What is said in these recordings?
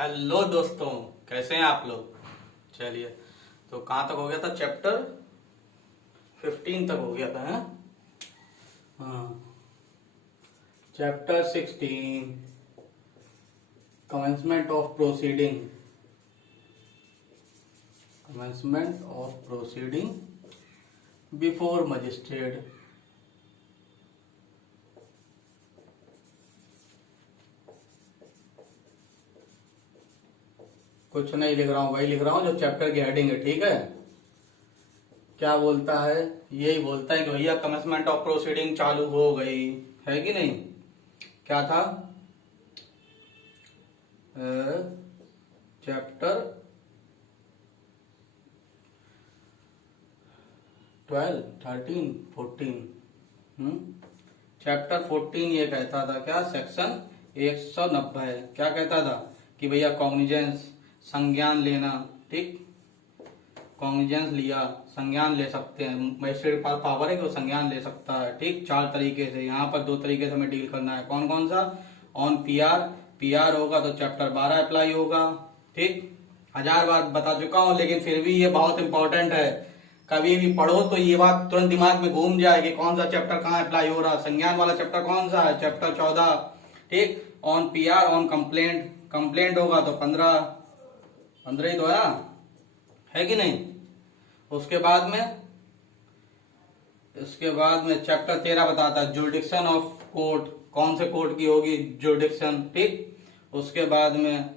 Hello दोस्तों, कैसे हैं आप लोग। चलिए, तो कहाँ तक हो गया था? चैप्टर 15 तक हो गया था है? हाँ, chapter 16 commencement of proceeding. Commencement of proceeding before magistrate. कुछ नहीं लिख रहा हूँ, वही लिख रहा हूँ जो चैप्टर की हेडिंग है। ठीक है, क्या बोलता है? यही बोलता है कि भैया कमेंसमेंट ऑफ प्रोसीडिंग चालू हो गई है कि नहीं। क्या था? चैप्टर 12, 13, 14। चैप्टर 14 ये कहता था क्या? सेक्शन 190 क्या कहता था कि भैया कॉग्निजेंस, संज्ञान लेना। ठीक, कॉग्निजेंस लिया, संज्ञान ले सकते हैं। मजिस्ट्रेट के पास पावर है कि वो संज्ञान ले सकता है। ठीक, 4 तरीके से। यहाँ पर 2 तरीके से हमें डील करना है। कौन कौन सा? ऑन पीआर, पीआर होगा तो चैप्टर 12 अप्लाई होगा। ठीक, 1000 बार बता चुका हूँ, लेकिन फिर भी ये बहुत इंपॉर्टेंट है। कभी भी पढ़ो तो ये बात तुरंत दिमाग में घूम जाएगी, कौन सा चैप्टर कहाँ अप्लाई हो रहा। संज्ञान वाला चैप्टर कौन सा है? चैप्टर 14। ठीक, on PR, on complaint, complaint होगा तो 15 ही तो है कि नहीं। उसके बाद में चैप्टर 13 बताता है जुरिडिक्शन ऑफ कोर्ट, कौन से कोर्ट की होगी जुरिडिक्शन। ठीक, उसके बाद में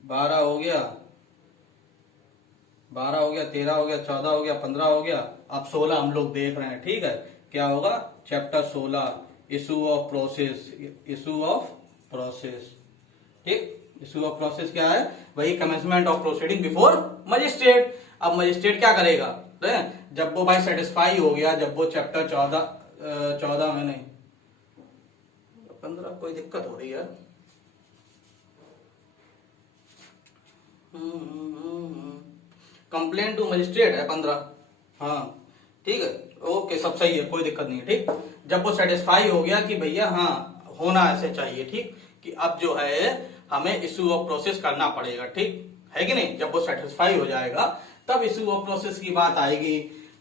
12 हो गया, 13 हो गया, 14 हो गया, 15 हो गया। अब 16 हम लोग देख रहे हैं। ठीक है, क्या होगा? Chapter 16 issue of process. Issue of process. ठीक, इशू ऑफ प्रोसेस क्या है? वही commencement of proceeding before magistrate. अब मजिस्ट्रेट क्या करेगा? जब वो भाई सेटिस्फाई हो गया, जब वो चैप्टर 14 में नहीं, 15 कोई दिक्कत हो रही है। कंप्लेंट टू मजिस्ट्रेट है 15। हाँ ठीक है, ओके, सब सही है, कोई दिक्कत नहीं है। ठीक, जब वो सेटिस्फाई हो गया कि भैया हाँ होना ऐसे चाहिए। ठीक, कि अब जो है हमें इशू ऑफ प्रोसेस करना पड़ेगा। ठीक है कि नहीं। जब वो सेटिस्फाई हो जाएगा तब इशू ऑफ प्रोसेस की बात आएगी।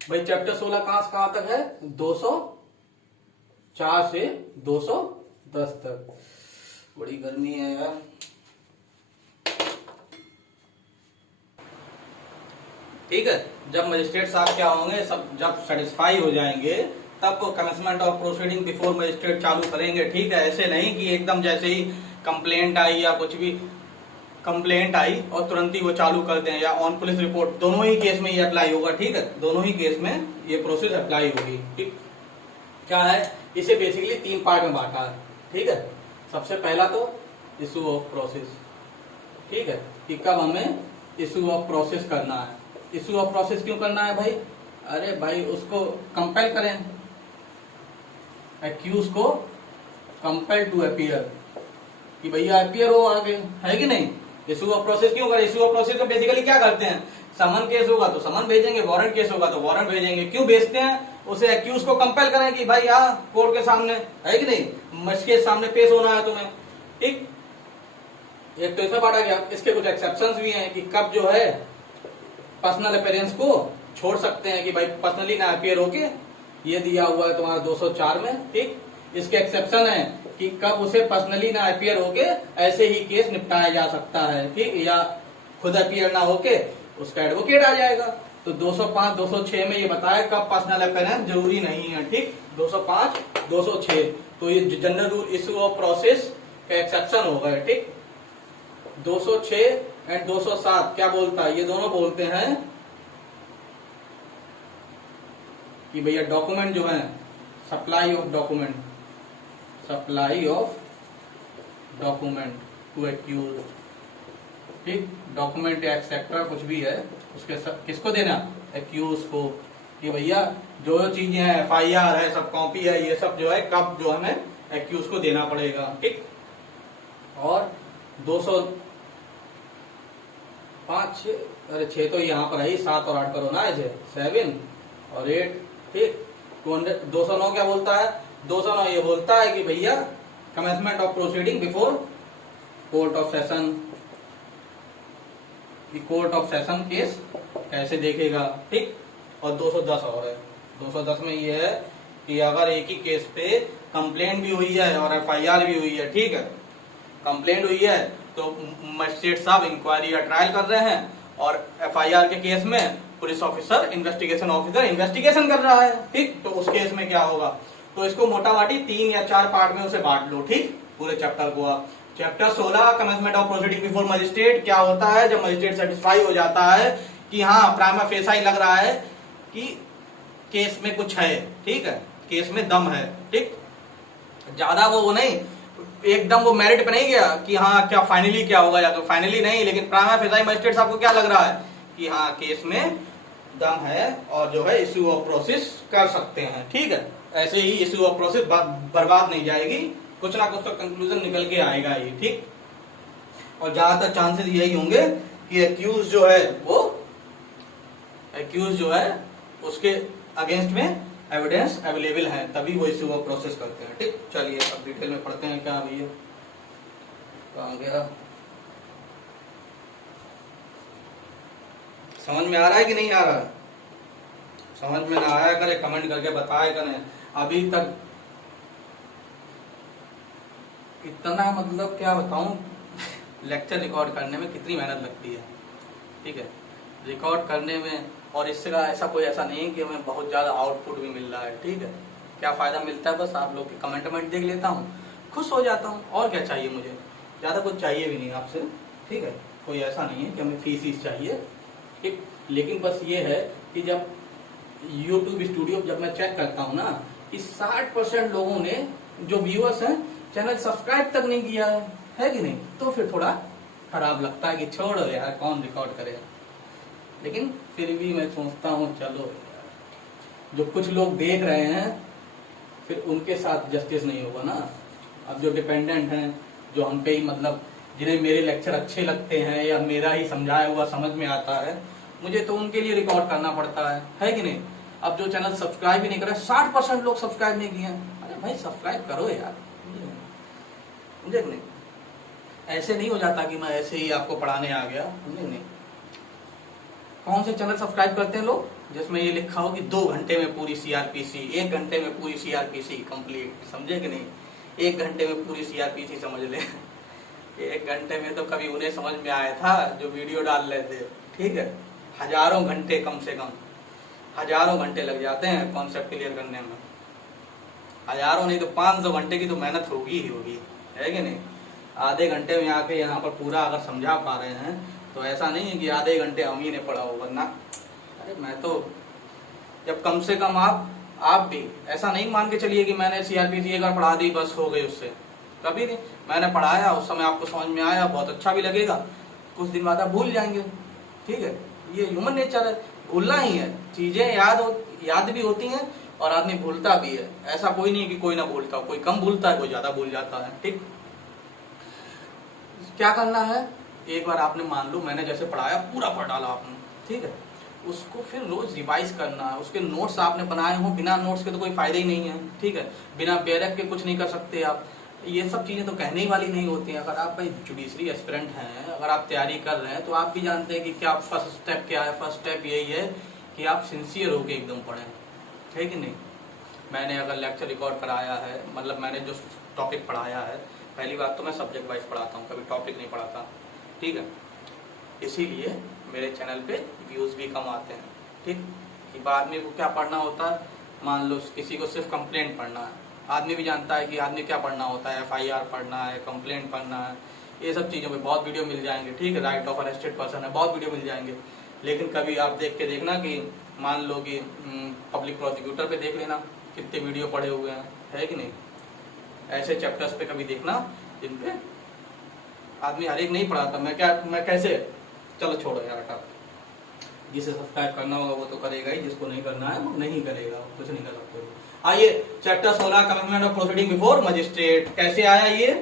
भाई चैप्टर 16 कहां से कहां तक है? 204 से 210 तक। बड़ी गर्मी है यार। ठीक है, जब मजिस्ट्रेट साहब क्या होंगे, सब जब सेटिस्फाई हो जाएंगे तब वो commencement of proceeding before magistrate चालू करेंगे। ठीक है, ऐसे नहीं कि एकदम जैसे ही कंप्लेंट आई या कुछ भी कंप्लेंट आई और तुरंत ही वो चालू कर दें, या ऑन पुलिस रिपोर्ट, दोनों ही केस में ये अप्लाई होगा। ठीक है, दोनों ही केस में ये प्रोसेस अप्लाई होगी। ठीक, क्या है? इसे बेसिकली 3 पार्ट में बांटा है। ठीक है, सबसे पहला तो इशू ऑफ प्रोसेस। ठीक है, कि कब हमें इशू ऑफ प्रोसेस करना है। इशू ऑफ प्रोसेस क्यों करना है भाई? अरे भाई उसको कंपेल करें, एक्यूज को कंपेल टू अपीयर, कि भैया अपीयर हो आगे, है कि नहीं। इशू ऑफ प्रोसेस क्यों करें? इशू ऑफ प्रोसेस में बेसिकली क्या करते हैं? समन केस होगा तो समन भेजेंगे, वारंट केस होगा तो वारंट भेजेंगे। क्यों भेजते हैं? उसे एक्यूज को कंपेल करें कि भाई आ कोर्ट के सामने, है कि नहीं, मजिस्ट्रेट के सामने पेश होना है तुम्हें। ठीक, एक तो ऐसा बांटा गया। इसके कुछ एक्सेप्शंस भी हैं कि कब जो है पर्सनल अपीयरेंस को छोड़ सकते हैं, कि भाई पर्सनली ना अपीयर होके, ये दिया हुआ है तुम्हारा 204 में। ठीक, इसके एक्सेप्शन है कि कब उसे पर्सनली ना अपीयर होके ऐसे ही केस निपटाया जा सकता है। ठीक, या खुद अपीयर ना होके उसका एडवोकेट आ जाएगा। तो 205, 206 में ये बताया कब पर्सनल अपीयरेंस जरूरी नहीं है। ठीक, 205, 206 तो ये general rule issue of process का एक्सेप्शन हो गए। ठीक, 206 एंड 207 क्या बोलता है? ये दोनों बोलते हैं कि भैया डॉक्यूमेंट जो है, supply of document, supply of document to accused. ठीक, डॉक्यूमेंट या एक्सेट्रा कुछ भी है, उसके किसको देना? एक्यूज को। कि भैया जो चीजें हैं, एफआईआर है, सब कॉपी है, ये सब जो है कब जो हमें एक्यूज को देना पड़ेगा। ठीक, और 205, 6 तो यहाँ पर है, 7 और 8 करो ना, ऐसे 7 और 8। ठीक, 209 क्या बोलता है? 209 ये बोलता है कि भैया commencement of proceeding before court of session. कि कोर्ट ऑफ सेशन केस कैसे देखेगा, ठीक। और 210 और है, 210 में ये है कि अगर एक ही केस पे कंप्लेंट भी हुई है और FIR भी हुई है, ठीक है, कंप्लेंट हुई है तो मजिस्ट्रेट साहब इंक्वायरी या ट्रायल कर रहे हैं, और FIR के केस में police officer investigation officer investigation कर रहा है, ठीक। तो उस केस में क्या होगा, तो इसको मोटा माटी 3 या 4 पार्ट में उसे बांट लो, ठीक, पूरे चैप्टर को। Chapter 16 commencement of proceeding before magistrate, क्या होता है जब मजिस्ट्रेट सेटिस्फाई हो जाता है कि हाँ प्राइमा फेसा ही लग रहा है कि केस में कुछ है, ठीक है, केस में दम है, ठीक। ज्यादा वो नहीं, एकदम वो मेरिट पे नहीं गया कि हाँ क्या फाइनली क्या होगा, या तो फाइनली नहीं, लेकिन प्राइमा फेसा मजिस्ट्रेट साहब को क्या लग रहा है कि हाँ केस में दम है और जो है इश्यू ऑफ प्रोसेस कर सकते हैं, ठीक है। ऐसे ही इश्यू ऑफ प्रोसेस बर्बाद नहीं जाएगी, कुछ ना कुछ तो कंक्लूजन निकल के आएगा ही, ठीक। और ज्यादातर चांसेस यही होंगे कि एक्यूज जो है उसके अगेंस्ट में एविडेंस अवेलेबल है, तभी वो इश्यू ऑफ प्रोसेस करते हैं, ठीक। चलिए अब डिटेल में पढ़ते हैं, क्या भैया कहाँ गया, समझ में आ रहा है कि नहीं आ रहा है? समझ में ना आया करे कमेंट करके बताया करें। अभी तक इतना मतलब क्या बताऊं लेक्चर रिकॉर्ड करने में कितनी मेहनत लगती है, ठीक है, रिकॉर्ड करने में, और इससे ऐसा कोई ऐसा नहीं कि हमें बहुत ज्यादा आउटपुट भी मिल रहा है, ठीक है। क्या फायदा मिलता है, बस आप लोग के कमेंट देख लेता हूँ, खुश हो जाता हूँ, और क्या चाहिए मुझे, ज्यादा कुछ चाहिए भी नहीं आपसे, ठीक है। कोई ऐसा नहीं है कि हमें फीस चाहिए, ठीक। लेकिन बस ये है कि जब YouTube स्टूडियो जब मैं चेक करता हूँ ना कि 60% लोगों ने जो व्यूअर्स हैं चैनल सब्सक्राइब तक नहीं किया है कि नहीं, तो फिर थोड़ा खराब लगता है कि छोड़ो यार कौन रिकॉर्ड करेगा। लेकिन फिर भी मैं सोचता हूँ चलो जो कुछ लोग देख रहे हैं फिर उनके साथ जस्टिस नहीं होगा ना। अब जो डिपेंडेंट हैं, जो हम पे ही मतलब जिन्हें मेरे लेक्चर अच्छे लगते हैं या मेरा ही समझाया हुआ समझ में आता है, मुझे तो उनके लिए रिकॉर्ड करना पड़ता है कि नहीं। अब जो चैनल सब्सक्राइब ही नहीं कर रहा, 60% लोग सब्सक्राइब नहीं किए हैं, अरे भाई सब्सक्राइब करो यार, समझे नहीं। ऐसे नहीं हो जाता कि मैं ऐसे ही आपको पढ़ाने आ गया, समझे नहीं। कौन से चैनल सब्सक्राइब करते हैं लोग जिसमें ये लिखा हो कि 2 घंटे में पूरी CRPC, 1 घंटे में पूरी CRPC कंप्लीट, समझे कि नहीं। 1 घंटे में पूरी CRPC समझ ले 1 घंटे में तो कभी उन्हें समझ में आया था जो वीडियो डाल रहे थे, ठीक है। हजारों घंटे, कम से कम हजारों घंटे लग जाते हैं कॉन्सेप्ट क्लियर करने में, हजारों नहीं तो 500 घंटे की तो मेहनत होगी ही होगी, है कि नहीं। आधे घंटे में आके यहाँ पर पूरा अगर समझा पा रहे हैं तो ऐसा नहीं है कि आधे घंटे हम ही ने पढ़ा हो, वरना अरे मैं तो जब कम से कम आप भी ऐसा नहीं मान के चलिए कि मैंने CRPC एक बार पढ़ा दी बस हो गई उससे, कभी नहीं। मैंने पढ़ाया, उस समय आपको समझ में आया, बहुत अच्छा भी लगेगा, कुछ दिन बाद आप भूल जाएंगे, ठीक है। ये ह्यूमन नेचर है, भूलना ही है, चीजें याद भी होती हैं और आदमी भूलता भी है। ऐसा कोई नहीं कि कोई ना भूलता, कोई कम भूलता है, कोई ज्यादा भूल जाता है, ठीक। क्या करना है, एक बार आपने मान लो मैंने जैसे पढ़ाया पूरा पढ़ डाला आपने, ठीक है, उसको फिर रोज रिवाइज करना है। उसके नोट्स आपने बनाए हो, बिना नोट्स के तो कोई फायदा ही नहीं है, ठीक है। बिना बैरक के कुछ नहीं कर सकते आप। ये सब चीजें तो कहने ही वाली नहीं होती हैं। अगर आप भाई जुडिशरी एस्पिरेंट हैं, अगर आप तैयारी कर रहे हैं तो आप भी जानते हैं कि क्या फर्स्ट स्टेप क्या है। फर्स्ट स्टेप यही है कि आप सिंसियर होकर एकदम पढ़ें, है कि नहीं। मैंने अगर लेक्चर रिकॉर्ड कराया है, मतलब मैंने जो टॉपिक पढ़ाया है, पहली बात तो मैं सब्जेक्ट वाइज पढ़ाता हूँ, कभी टॉपिक नहीं पढ़ाता, ठीक है। इसीलिए मेरे चैनल पे व्यूज भी कम आते हैं, ठीक। कि आदमी को क्या पढ़ना होता है, मान लो किसी को सिर्फ कंप्लेंट पढ़ना है, आदमी भी जानता है कि आदमी क्या पढ़ना होता है, FIR पढ़ना है, कंप्लेंट पढ़ना है, ये सब चीज़ों पे बहुत वीडियो मिल जाएंगे, ठीक है। राइट ऑफ अरेस्टेड पर्सन है, बहुत वीडियो मिल जाएंगे। लेकिन कभी आप देख के देखना कि मान लो कि पब्लिक प्रोसिक्यूटर पे देख लेना कितने वीडियो पढ़े हुए हैं, है कि नहीं। ऐसे चैप्टर्स पे कभी देखना जिन पे आदमी हर एक नहीं पढ़ाता। मैं कैसे, चलो छोड़ो यार हटा। जिसे सब्सक्राइब करना होगा वो तो करेगा ही, जिसको नहीं करना है वो नहीं करेगा, कुछ नहीं कर सकते। आइए chapter 16 commencement of proceeding before magistrate. कैसे आया ये,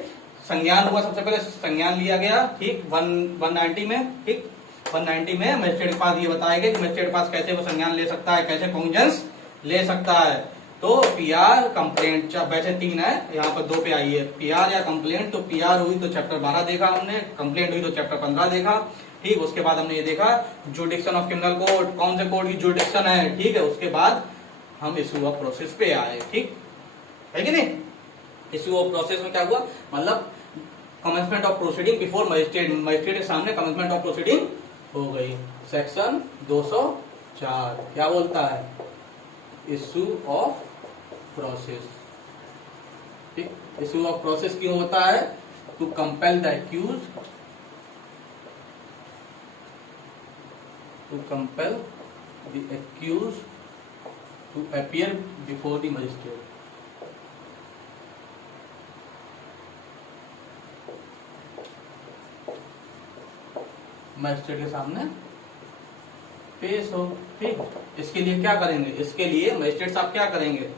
संज्ञान हुआ, सबसे पहले संज्ञान लिया गया, ठीक। 190 में, ठीक। 190 में मजिस्ट्रेट के पास ये बताया गया कि मजिस्ट्रेट के पास कैसे वो संज्ञान ले सकता है, कैसे कॉन्जेंस ले सकता है। तो पीआर कंप्लेंट, वैसे 3 है, यहाँ पर 2 पे आई है, पीआर या कंप्लेंट। तो पीआर हुई तो चैप्टर 12 देखा हमने, कंप्लेंट हुई तो चैप्टर 15 देखा। ठीक, उसके बाद हमने ये देखा जुडिक्शन ऑफ क्रिमिनल कोड, कौन से कोड की जुडिक्शन है। ठीक है, उसके बाद हम इशू ऑफ प्रोसेस पे आए। ठीक है कि नहीं? इशू ऑफ प्रोसेस में क्या हुआ, मतलब commencement of proceeding before magistrate, magistrate के सामने कमेंसमेंट ऑफ प्रोसीडिंग हो गई। सेक्शन 204 क्या बोलता है, इशू ऑफ प्रोसेस। ठीक, इशू ऑफ प्रोसेस क्यों होता है, to compel the accused, to compel the accused to appear before the magistrate. Magistrate के सामने पेश हो। ठीक, इसके लिए क्या करेंगे, इसके लिए मजिस्ट्रेट साहब क्या करेंगे,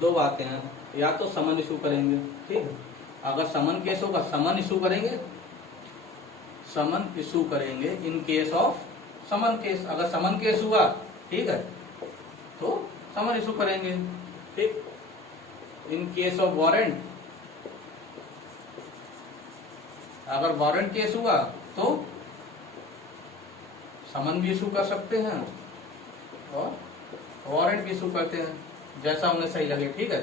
2 बातें हैं, या तो समन इशू करेंगे। ठीक है, अगर समन केस होगा समन इशू करेंगे, समन इशू करेंगे in case of summon case. अगर समन केस हुआ, ठीक है, तो समन इशू करेंगे। ठीक, इन केस ऑफ वारंट, अगर वारंट केस हुआ तो समन भी इशू कर सकते हैं और वारंट भी इशू करते हैं, जैसा उन्हें सही लगे। ठीक है,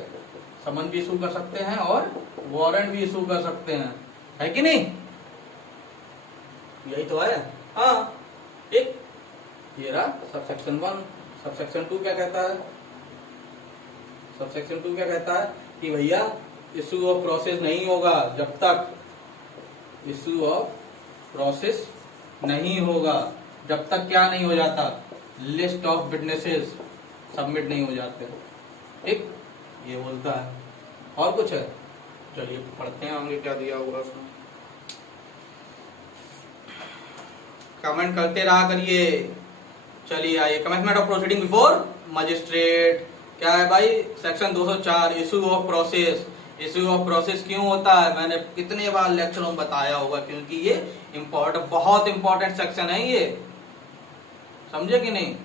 समन भी इशू कर सकते हैं और वारंट भी इशू कर सकते हैं, है कि नहीं? यही तो है। हाँ, ठीक, ये रहा सबसेक्शन 1। सबसेक्शन 2 क्या कहता है, सबसेक्शन 2 क्या कहता है कि भैया इशू ऑफ प्रोसेस नहीं होगा जब तक, इशू ऑफ प्रोसेस नहीं होगा जब तक क्या नहीं हो जाता, लिस्ट ऑफ विटनेसेस सबमिट नहीं हो जाते। ठीक, ये बोलता है। और कुछ है, चलिए पढ़ते हैं आगे क्या दिया होगा उसमें। कमेंट करते रहा करिए। चलिए आइए, commencement of proceeding before magistrate क्या है भाई, section 204 issue of process. Issue of process क्यों होता है, मैंने कितने बार लेक्चरों में बताया होगा, क्योंकि ये इम्पोर्टेंट, बहुत इंपॉर्टेंट सेक्शन है ये, समझे कि नहीं?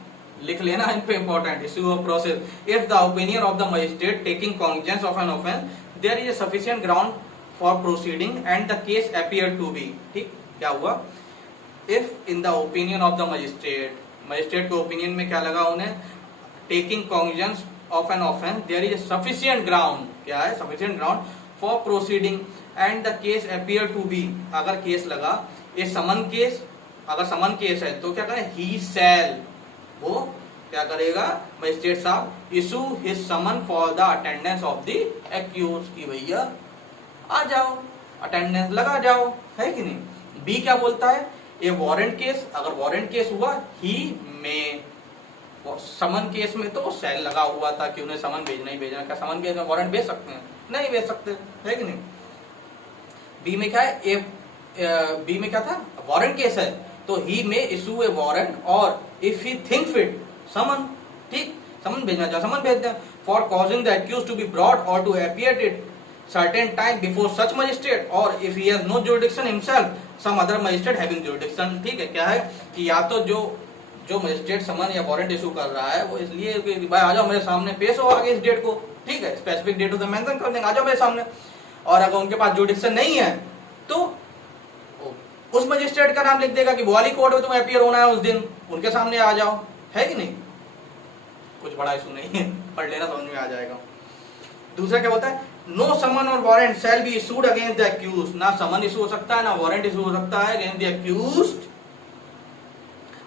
लिख लेना इन पे, important. Issue of process, if the opinion of the magistrate taking cognizance of an offence there is a sufficient ground for proceeding and the case appear to be. ठीक, क्या हुआ, if in the opinion of the magistrate, magistrate के opinion में क्या लगा उन्हें, taking cognizance of an offence there is a sufficient ground, क्या है, sufficient ground for proceeding and the case appear to B, अगर केस लगा, ये समन केस, अगर समन केस है तो क्या करें, ही शैल, वो क्या करेगा मजिस्ट्रेट साहब, issue his summon for the attendance of the accused, की भैया आ जाओ, अटेंडेंस लगा जाओ, है कि नहीं? बी क्या बोलता है, ए वारंट केस, अगर वारंट केस हुआ, ही में, समन केस में तो शैल लगा हुआ था कि उन्हें समन भेजना ही भेजना, क्या समन केस में वारंट भेज सकते हैं? नहीं भेज सकते, है कि नहीं? बी में क्या है, बी में क्या था, वारंट केस है तो ही may issue a warrant or if he think fit summon. ठीक, समन भेजना चाहे समन भेज दें, for causing the accused to be brought or to appear at certain time before such magistrate, or if he has no jurisdiction himself some other magistrate having jurisdiction. ठीक है, क्या है कि या तो जो मजिस्ट्रेट समन या वारंट इशू कर रहा है वो इसलिए कि भाई आ जाओ मेरे सामने, पेश हो आगे इस डेट को। ठीक है, स्पेसिफिक डेट उसे मेंशन कर देंगे, आ जाओ मेरे सामने। और अगर उनके पास जुरिडिक्शन नहीं है तो उस मजिस्ट्रेट का नाम लिख देगा कि वो वाली कोर्ट में तुम्हें अपीयर होना है उस दिन, उनके सामने आ जाओ, है कि नहीं? कुछ बड़ा इशू नहीं है, पढ़ लेना समझ में आ जाएगा। दूसरा क्या बोलता है, नो समन और warrant shall be issued against the accused, ना समन इशू हो सकता है ना वारंट इशू हो सकता है against the accused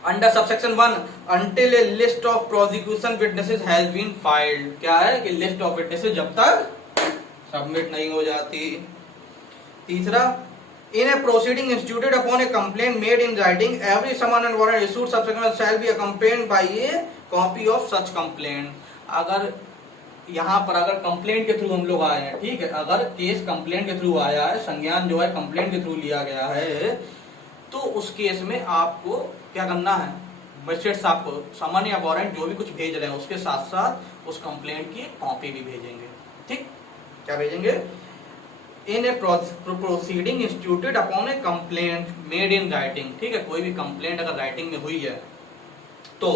under subsection 1 until a list of prosecution witnesses has been filed। क्या है कि लिस्ट ऑफ विटनेसेस जब तक सबमिट नहीं हो जाती। तीसरा, in a proceeding instituted upon a complaint made in writing, every summon and warrant issued subsequent shall be accompanied by a copy of such complaint। अगर यहाँ पर अगर कंप्लेंट के थ्रू हम लोग आए हैं, ठीक है, अगर केस कंप्लेंट के थ्रू आया है, संज्ञान जो है कंप्लेंट के थ्रू लिया गया है, तो उस केस में आपको क्या करना है, मजिस्ट्रेट साहब को समन या वारंट जो भी कुछ भेज रहे हैं उसके साथ साथ उस कंप्लेंट की कॉपी भी भेजेंगे। ठीक, क्या भेजेंगे, in a proceeding instituted upon a complaint made in writing. ठीक है, कोई भी कंप्लेंट अगर राइटिंग में हुई है तो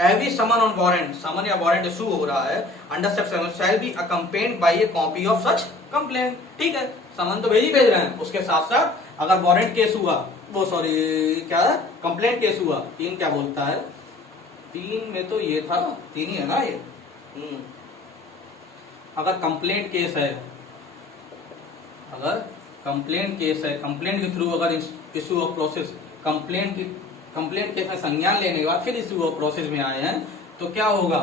every summon on warrant, summon या वारंट इशू हो रहा है under section 7 shall be accompanied by a copy of such complaint. ठीक है, समन तो भेज रहे हैं, उसके साथ साथ अगर वारंट केस हुआ, वो सॉरी क्या कंप्लेंट केस हुआ, 3 क्या बोलता है, 3 में तो ये था, 3 ही है ना ये। अगर कंप्लेंट केस है, अगर कंप्लेंट केस है, कंप्लेंट के थ्रू अगर issue of process, complaint case में संज्ञान लेने के बाद फिर इशू ऑफ प्रोसेस में आए हैं, तो क्या होगा,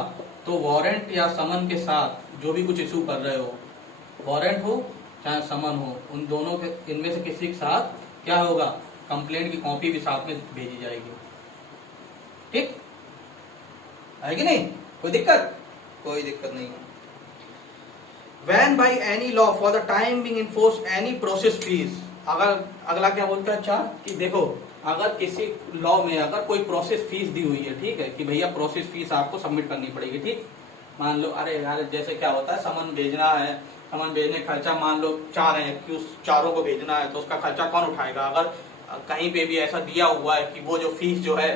तो वारंट या समन के साथ जो भी कुछ इशू कर रहे हो, वारंट हो चाहे समन हो, उन दोनों के इनमें से किसी के साथ क्या होगा, कंप्लेंट की कॉपी भी साथ में भेजी जाएगी। ठीक है कि नहीं, कोई दिक्कत, कोई दिक्कत नहीं है। When by any law for the time being enforce any process fees, अगर अगला क्या बोलता है, अच्छा कि देखो अगर किसी लॉ में अगर कोई प्रोसेस फीस दी हुई है, ठीक है, कि भैया प्रोसेस फीस आपको सबमिट करनी पड़ेगी, ठीक, मान लो अरे यार जैसे क्या होता है, समन भेजना है, समन भेजने खर्चा मान लो 4 है, कि उस चारों को भेजना है तो उसका खर्चा कौन उठाएगा, अगर कहीं पे भी ऐसा दिया हुआ है कि वो जो फीस जो है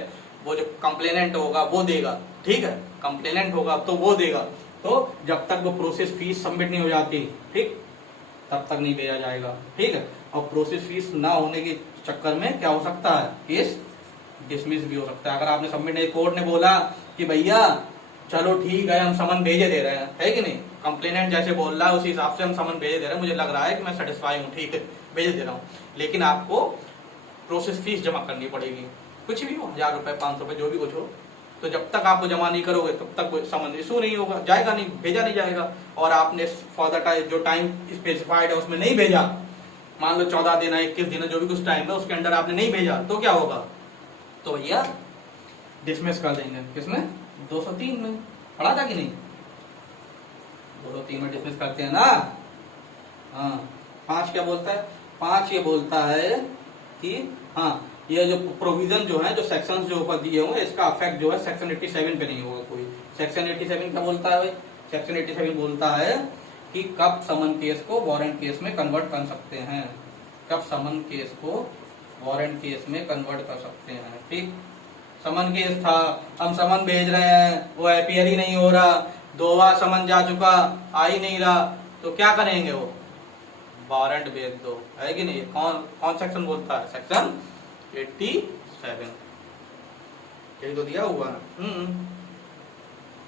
वो जो कंप्लेनेंट होगा वो देगा, ठीक है, कंप्लेनेंट होगा तो वो देगा, तो जब तक वो प्रोसेस फीस सबमिट नहीं हो जाती, ठीक, तब तक नहीं भेजा जाएगा। ठीक है, और प्रोसेस फीस ना होने के चक्कर में क्या हो सकता है, केस डिसमिस भी हो सकता है। अगर आपने सबमिट नहीं, कोर्ट ने बोला कि भैया चलो ठीक है हम समन भेजे दे रहे हैं, है कि नहीं, कंप्लेनेंट जैसे बोल रहा है उसी हिसाब से हम समन भेजे दे रहे हैं, मुझे लग रहा है कि मैं सेटिस्फाई हूँ, ठीक है भेजे दे रहा हूँ, लेकिन आपको प्रोसेस फीस जमा करनी पड़ेगी, कुछ भी हो, 1000 रुपए 500 रुपए जो भी कुछ हो, तो जब तक आप जमा नहीं करोगे तब तक कोई समन इशू नहीं होगा, जाएगा नहीं, भेजा नहीं जाएगा। और आपने फॉर द टाइम जो टाइम स्पेसिफाइड है उसमें नहीं भेजा, मान लो 14 दिन है, 21 दिन है, जो भी कुछ टाइम है उसके अंदर आपने नहीं भेजा, तो क्या होगा, तो भैया डिसमिस कर देंगे, किसमें, 203 में पढ़ा था कि नहीं, 203 में डिसमिस करते हैं ना। हाँ, 5 क्या बोलता है, 5 ये बोलता है कि हाँ ये जो प्रोविजन जो है, जो सेक्शंस जो ऊपर दिए हुए, इसका अफेक्ट जो है सेक्शन 87 पे नहीं होगा कोई। सेक्शन 87 क्या बोलता है भाई, सेक्शन 87 बोलता है कि कब समन केस को वारंट केस में कन्वर्ट कर सकते हैं, कब समन केस को वारंट केस में कन्वर्ट कर सकते हैं। ठीक, समन केस था, हम समन भेज रहे हैं, वो अपीयर ही नहीं हो रहा, 2 बार समन जा चुका, आ ही नहीं रहा, तो क्या करेंगे, वो वारंट भेज दो, है कि नहीं। कौन कौन सेक्शन बोलता है, सेक्शन 87, यही तो दिया हुआ है।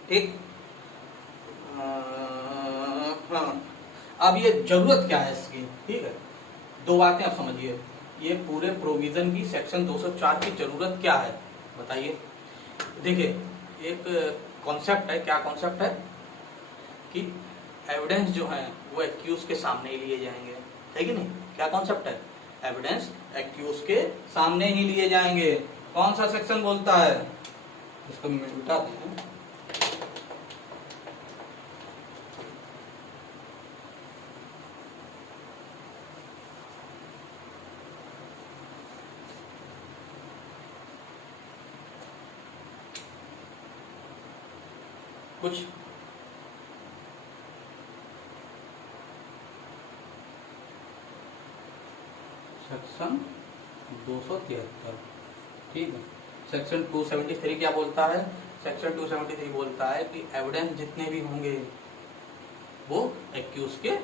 ठीक, हाँ, अब ये जरूरत क्या है इसकी, ठीक है, 2 बातें आप समझिए, ये पूरे प्रोविजन की सेक्शन 204 की जरूरत क्या है बताइए। देखिए एक कॉन्सेप्ट है, क्या कॉन्सेप्ट है कि एविडेंस जो है वो एक्यूज के सामने ही लिए जाएंगे, है कि नहीं, क्या कॉन्सेप्ट है, एविडेंस एक्यूज के सामने ही लिए जाएंगे। कौन सा सेक्शन बोलता है, इसको मिटाते हैं, कुछ सेक्शन 273, ठीक है। सेक्शन 273 क्या बोलता है, सेक्शन 273 बोलता है कि एविडेंस जितने भी होंगे वो एक्यूज के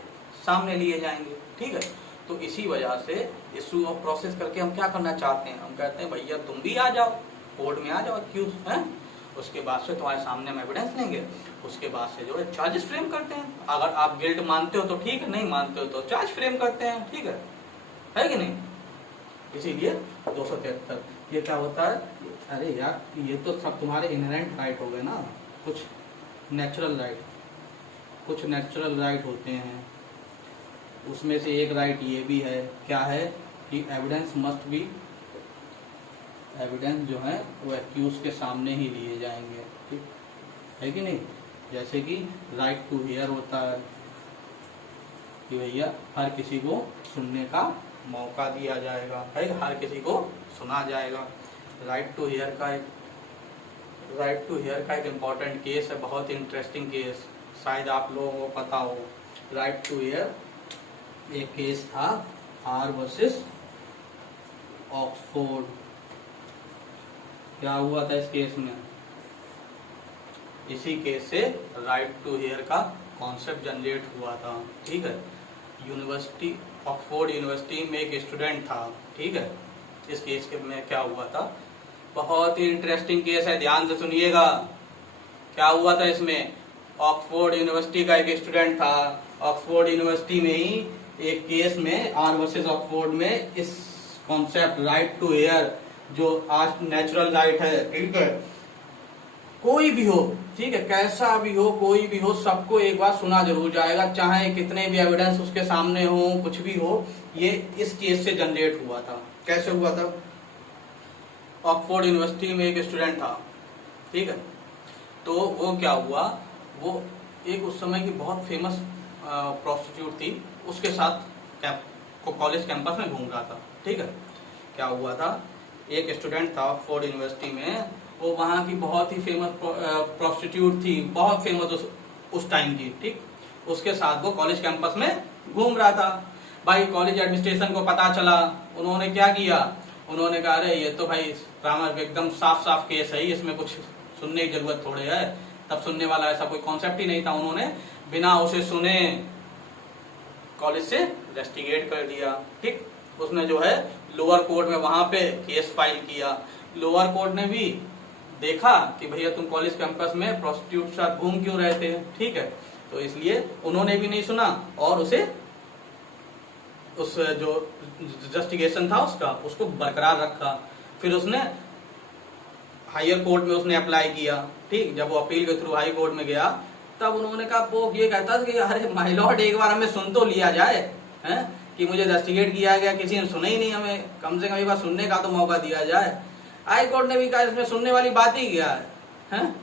सामने लिए जाएंगे, ठीक है। तो इसी वजह से इशू ऑफ प्रोसेस करके हम क्या करना चाहते हैं, हम कहते हैं भैया तुम भी आ जाओ, कोर्ट में आ जाओ एक्यूज, है, उसके बाद से तुम्हारे सामने हम एविडेंस लेंगे, उसके बाद से जो है चार्जेस फ्रेम करते हैं। अगर आप गिल्ट मानते हो तो ठीक है, नहीं मानते हो तो चार्ज फ्रेम करते हैं, ठीक है कि नहीं। इसीलिए 273 ये क्या होता है, अरे यार ये तो सब तुम्हारे इनहेरेंट राइट हो गए ना, कुछ नेचुरल राइट, कुछ नेचुरल राइट होते हैं, उसमें से एक राइट ये भी है, क्या है कि एविडेंस मस्ट बी, एविडेंस जो है वो एक्यूज के सामने ही लिए जाएंगे, ठीक है कि नहीं। जैसे कि राइट टू हियर होता है कि भैया हर किसी को सुनने का मौका दिया जाएगा, है, हर किसी को सुना जाएगा। राइट टू हियर का एक इम्पॉर्टेंट केस है, बहुत इंटरेस्टिंग केस, शायद आप लोगों को पता हो। राइट टू हियर एक केस था, आर वर्सेस ऑक्सफोर्ड। क्या हुआ था इस केस में, इसी केस से राइट टू हेयर का कॉन्सेप्ट जनरेट हुआ था। ठीक है, यूनिवर्सिटी ऑक्सफोर्ड यूनिवर्सिटी में एक स्टूडेंट था। ठीक है, इस केस के में क्या हुआ था, बहुत ही इंटरेस्टिंग केस है, ध्यान से सुनिएगा। क्या हुआ था इसमें, ऑक्सफोर्ड यूनिवर्सिटी का एक स्टूडेंट था, ऑक्सफोर्ड यूनिवर्सिटी में ही एक केस में आर वर्सेस ऑक्सफोर्ड में इस कॉन्सेप्ट राइट टू हेयर जो आज नेचुरल राइट है, ठीक है, कोई भी हो, ठीक है, कैसा भी हो, कोई भी हो, सबको एक बार सुना जरूर जाएगा, चाहे कितने भी एविडेंस उसके सामने हो, कुछ भी हो। ये इस केस से जनरेट हुआ था। कैसे हुआ था, ऑक्सफोर्ड यूनिवर्सिटी में एक स्टूडेंट था। ठीक है, तो वो क्या हुआ, वो एक उस समय की बहुत फेमस प्रोस्टिट्यूट थी, उसके साथ कॉलेज कैंपस में घूम रहा था। ठीक है, क्या हुआ था, एक स्टूडेंट था ऑक्सफोर्ड यूनिवर्सिटी में, वो वहाँ की बहुत ही फेमस प्रोस्टिट्यूट थी, बहुत फेमस उस टाइम की। ठीक, उसके साथ वो कॉलेज कैंपस में घूम रहा था। भाई कॉलेज एडमिनिस्ट्रेशन को पता चला, उन्होंने क्या किया, उन्होंने कहा अरे ये तो भाई रामर एकदम साफ साफ केस है, इसमें कुछ सुनने की जरूरत थोड़े है। तब सुनने वाला ऐसा कोई कॉन्सेप्ट ही नहीं था। उन्होंने बिना उसे सुने कॉलेज से इन्वेस्टिगेट कर दिया। ठीक, उसने जो है लोअर कोर्ट में वहां पे केस फाइल किया। लोअर कोर्ट ने भी देखा कि भैया तुम कॉलेज कैंपस में प्रोस्टिट्यूट के साथ घूम क्यों रहे थे। ठीक है, तो इसलिए उन्होंने भी नहीं सुना और उसे उस जो जस्टिफिकेशन था उसको बरकरार रखा। फिर उसने हायर कोर्ट में उसने अप्लाई किया। ठीक, जब वो अपील के थ्रू हाई कोर्ट में गया, तब उन्होंने कहा, वो ये कहता था कि अरे माय लॉर्ड एक बार हमें सुन तो लिया जाए, हैं कि मुझे इन्वेस्टिगेट किया गया, किसी ने सुना ही नहीं, हमें कम से कम एक बार सुनने का तो मौका दिया जाए। हाई कोर्ट ने भी कहा इसमें सुनने वाली बात ही क्या है, हैं?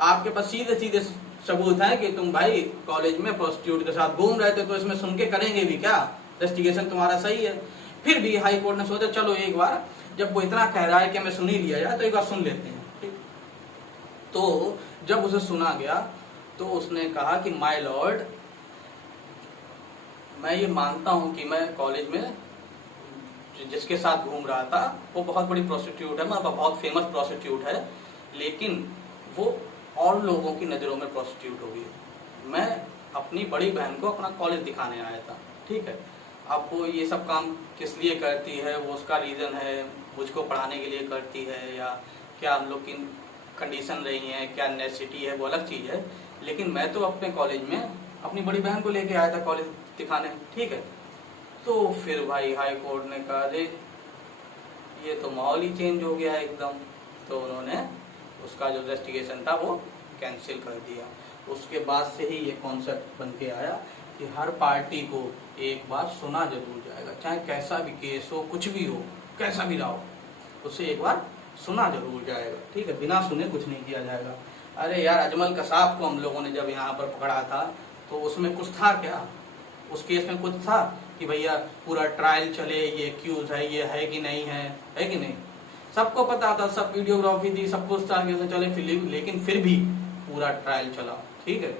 आपके पास सीधे सीधे सबूत है कि तुम भाई कॉलेज में प्रोस्टिट्यूट के साथ घूम रहे थे, तो इसमें सुन के करेंगे भी क्या, इन्वेस्टिगेशन तुम्हारा सही है। फिर भी हाई कोर्ट ने सोचा चलो एक बार जब वो इतना कह रहा है कि हमें सुन ही लिया जाए तो एक बार सुन लेते हैं। ठीक, तो जब उसे सुना गया तो उसने कहा कि माय लॉर्ड, मैं ये मानता हूं कि मैं कॉलेज में जिसके साथ घूम रहा था वो बहुत बड़ी प्रोस्टिट्यूट है, मतलब बहुत फेमस प्रोस्टिट्यूट है, लेकिन वो और लोगों की नज़रों में प्रोस्टिट्यूट हो गई। मैं अपनी बड़ी बहन को अपना कॉलेज दिखाने आया था। ठीक है, अब वो ये सब काम किस लिए करती है, वो उसका रीज़न है, मुझको पढ़ाने के लिए करती है या क्या हम लोग की कंडीशन रही है, क्या नेसेसिटी है, वो अलग चीज़ है। लेकिन मैं तो अपने कॉलेज में अपनी बड़ी बहन को लेके आया था कॉलेज दिखाने। ठीक है, तो फिर भाई हाई कोर्ट ने कहा अरे ये तो माहौल ही चेंज हो गया एकदम, तो उन्होंने उसका जो इन्वेस्टिगेशन था वो कैंसिल कर दिया। उसके बाद से ही ये कॉन्सेप्ट बन के आया कि हर पार्टी को एक बार सुना जरूर जाएगा, चाहे कैसा भी केस हो, कुछ भी हो, कैसा भी रहा हो, उसे एक बार सुना जरूर जाएगा। ठीक है, बिना सुने कुछ नहीं किया जाएगा। अरे यार अजमल कसाब को हम लोगों ने जब यहाँ पर पकड़ा था तो उसमें कुछ था क्या, उस केस में कुछ था कि भैया पूरा ट्रायल चले, ये एक्यूज है, ये है कि नहीं है कि नहीं, सबको पता था, सब वीडियोग्राफी थी, सब कुछ था कि चले फिल्म, लेकिन फिर भी पूरा ट्रायल चला। ठीक है,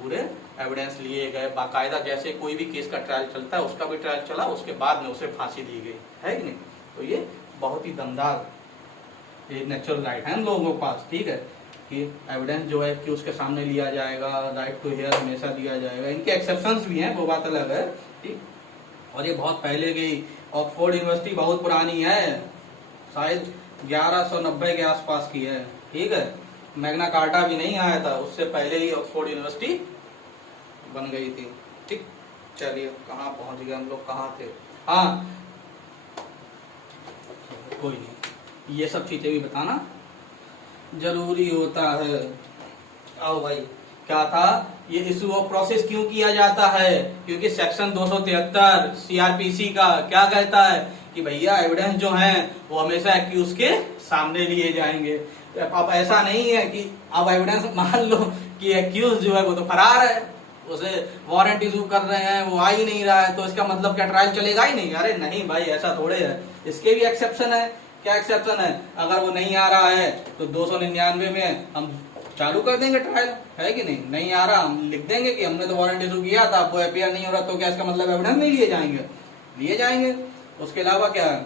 पूरे एविडेंस लिए गए बाकायदा, जैसे कोई भी केस का ट्रायल चलता है उसका भी ट्रायल चला, उसके बाद में उसे फांसी दी गई, है कि नहीं। तो ये बहुत ही दमदार ये नेचुरल राइट है हम लोगों के पास। ठीक है, कि एविडेंस जो है कि उसके सामने लिया जाएगा, राइट टू हेयर हमेशा दिया जाएगा। इनके एक्सेप्शंस भी हैं, वो बात अलग है। ठीक, और ये बहुत पहले की ऑक्सफोर्ड यूनिवर्सिटी बहुत पुरानी है, शायद 1190 के आसपास की है। ठीक है, मैग्ना कार्टा भी नहीं आया था, उससे पहले ही ऑक्सफोर्ड यूनिवर्सिटी बन गई थी। ठीक, चलिए कहाँ पहुंच गए हम लोग, कहाँ थे, हाँ कोई नहीं, ये सब चीजें भी बताना जरूरी होता है। आओ भाई, क्या था ये इशू ऑफ प्रोसेस क्यों किया जाता है, क्योंकि सेक्शन 273 सीआरपीसी का क्या कहता है कि भैया एविडेंस जो हैं वो हमेशा एक्यूज के सामने लिए जाएंगे। अब ऐसा नहीं है कि अब एविडेंस मान लो कि एक्यूज जो है वो तो फरार है, उसे वारंट इशू कर रहे हैं, वो आ ही नहीं रहा है, तो इसका मतलब क्या ट्रायल चलेगा ही नहीं। अरे नहीं भाई, ऐसा थोड़े है, इसके भी एक्सेप्शन है। क्या एक्सेप्शन है, अगर वो नहीं आ रहा है तो 299 में हम चालू कर देंगे ट्रायल, है कि नहीं। नहीं आ रहा, हम लिख देंगे कि हमने तो वारंट इशू किया था, वो एपीआर नहीं हो रहा, तो क्या इसका मतलब एविडेंस नहीं लिए जाएंगे, लिए जाएंगे। उसके अलावा क्या है,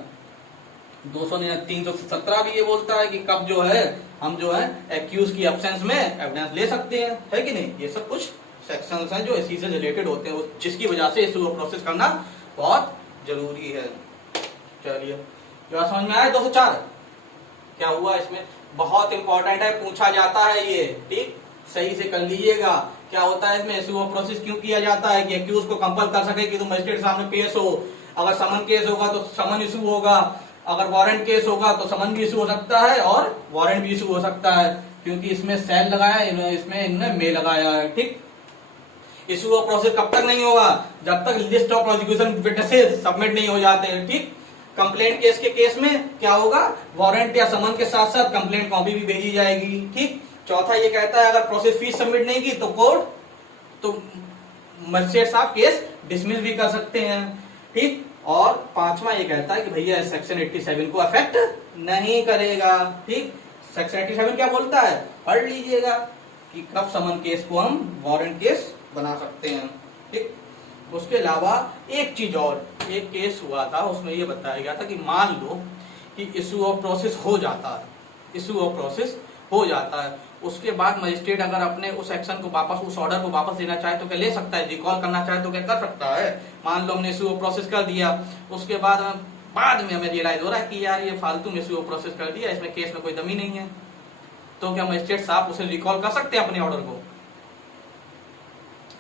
317 भी ये बोलता है कि कब जो है हम जो है एक्यूज की एब्सेंस में एविडेंस ले सकते हैं, है कि नहीं। ये सब कुछ सेक्शंस हैं जो इसी से रिलेटेड होते हैं, जिसकी वजह से इशू को प्रोसेस करना बहुत जरूरी है। चलिए जो समझ में आया 204 क्या हुआ इसमें, बहुत इंपॉर्टेंट है, पूछा जाता है ये, ठीक, सही से कर लीजिएगा। क्या होता है इसमें, इशू ऑफ प्रोसेस क्यों किया जाता है कि एक्यूज को कंपल कर सके कि तुम मजिस्ट्रेट सामने पेश हो। अगर समन केस होगा तो समन इशू होगा, अगर वारंट केस होगा तो समन भी इशू हो सकता है और वारंट भी इशू हो सकता है, क्योंकि इसमें सेल लगाया है, इसमें इन्होंने मे लगाया है, ठीक। इशू ऑफ प्रोसेस कब तक नहीं होगा, जब तक list of prosecution witnesses submit नहीं हो जाते हैं, ठीक। कंप्लेंट केस के केस में क्या होगा, वारंट या समन के साथ साथ कंप्लेंट कॉपी भी भेजी जाएगी, ठीक। चौथा ये कहता है अगर प्रोसेस फीस सबमिट नहीं की तो कोर्ट तो मजिस्ट्रेट साहब केस डिसमिस भी कर सकते हैं, ठीक। और पांचवा ये कहता है कि भैया सेक्शन 87 को अफेक्ट नहीं करेगा, ठीक। सेक्शन 87 क्या बोलता है, पढ़ लीजिएगा कि कब समन केस को हम वारंट केस बना सकते हैं, ठीक। उसके अलावा एक चीज और, एक केस हुआ था उसमें ये बताया गया था कि मान लो कि इशू ऑफ प्रोसेस हो जाता है, इशू ऑफ प्रोसेस हो जाता है, उसके बाद मजिस्ट्रेट अगर अपने उस एक्शन को वापस, उस ऑर्डर को वापस लेना चाहे तो क्या ले सकता है, रिकॉल करना चाहे तो क्या कर सकता है। मान लो हमने इशू ऑफ प्रोसेस कर दिया, उसके बाद में हमें रियलाइज हो रहा है कि यार ये फालतू में इशू ऑफ प्रोसेस कर दिया, इसमें केस में कोई दमी नहीं है, तो क्या मजिस्ट्रेट साहब उसे रिकॉल कर सकते हैं अपने ऑर्डर को,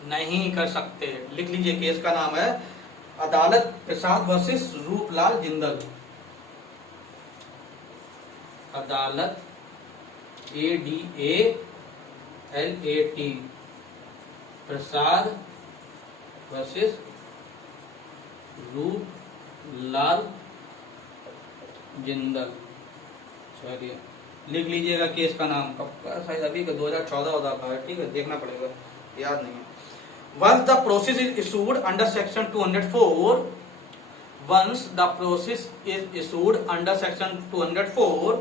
नहीं कर सकते। लिख लीजिए, केस का नाम है अदालत प्रसाद वर्सेस रूपलाल जिंदल, अदालत ADALAT प्रसाद वर्सेस रूपलाल जिंदल। चलिए लिख लीजिएगा केस का नाम, कब का, शायद अभी का 2014 का है, ठीक है, देखना पड़ेगा, याद नहीं है। Once the process is issued under section 204, once the process is issued under section 204,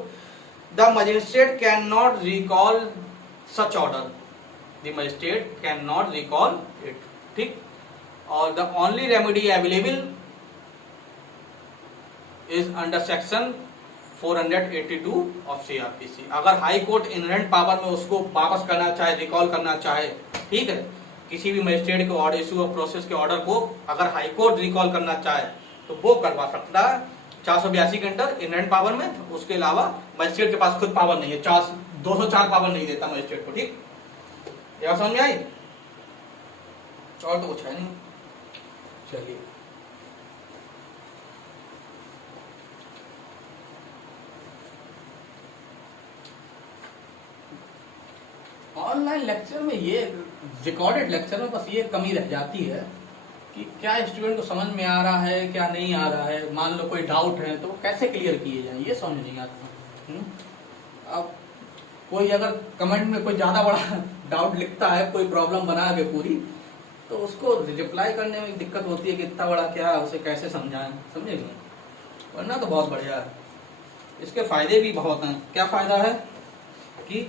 the magistrate cannot recall such order. The magistrate cannot recall it, ठीक। और the only remedy available is under section 482 of CRPC। अगर high court inherent power में उसको वापस करना चाहे, recall करना चाहे, ठीक है, किसी भी मजिस्ट्रेट के ऑर्डर, इशू ऑफ प्रोसेस के ऑर्डर को अगर हाई कोर्ट रिकॉल करना चाहे तो वो करवा सकता है 482 के अंडर इनहेरेंट पावर में। उसके अलावा मजिस्ट्रेट के पास खुद पावर नहीं है, 204 पावर नहीं देता मजिस्ट्रेट को, ठीक। यह समझ में आई, और तो कुछ है नहीं। चलिए ऑनलाइन लेक्चर में, ये रिकॉर्डेड लेक्चर में बस ये कमी रह जाती है कि क्या स्टूडेंट को समझ में आ रहा है, क्या नहीं आ रहा है। मान लो कोई डाउट है तो वो कैसे क्लियर किए जाए, ये समझ नहीं आता। अब कोई अगर कमेंट में कोई ज्यादा बड़ा डाउट लिखता है, कोई प्रॉब्लम बना के पूरी, तो उसको रिप्लाई करने में दिक्कत होती है कि इतना बड़ा क्या है, उसे कैसे समझाएं, समझे। वरना तो बहुत बढ़िया है, इसके फायदे भी बहुत हैं। क्या फायदा है कि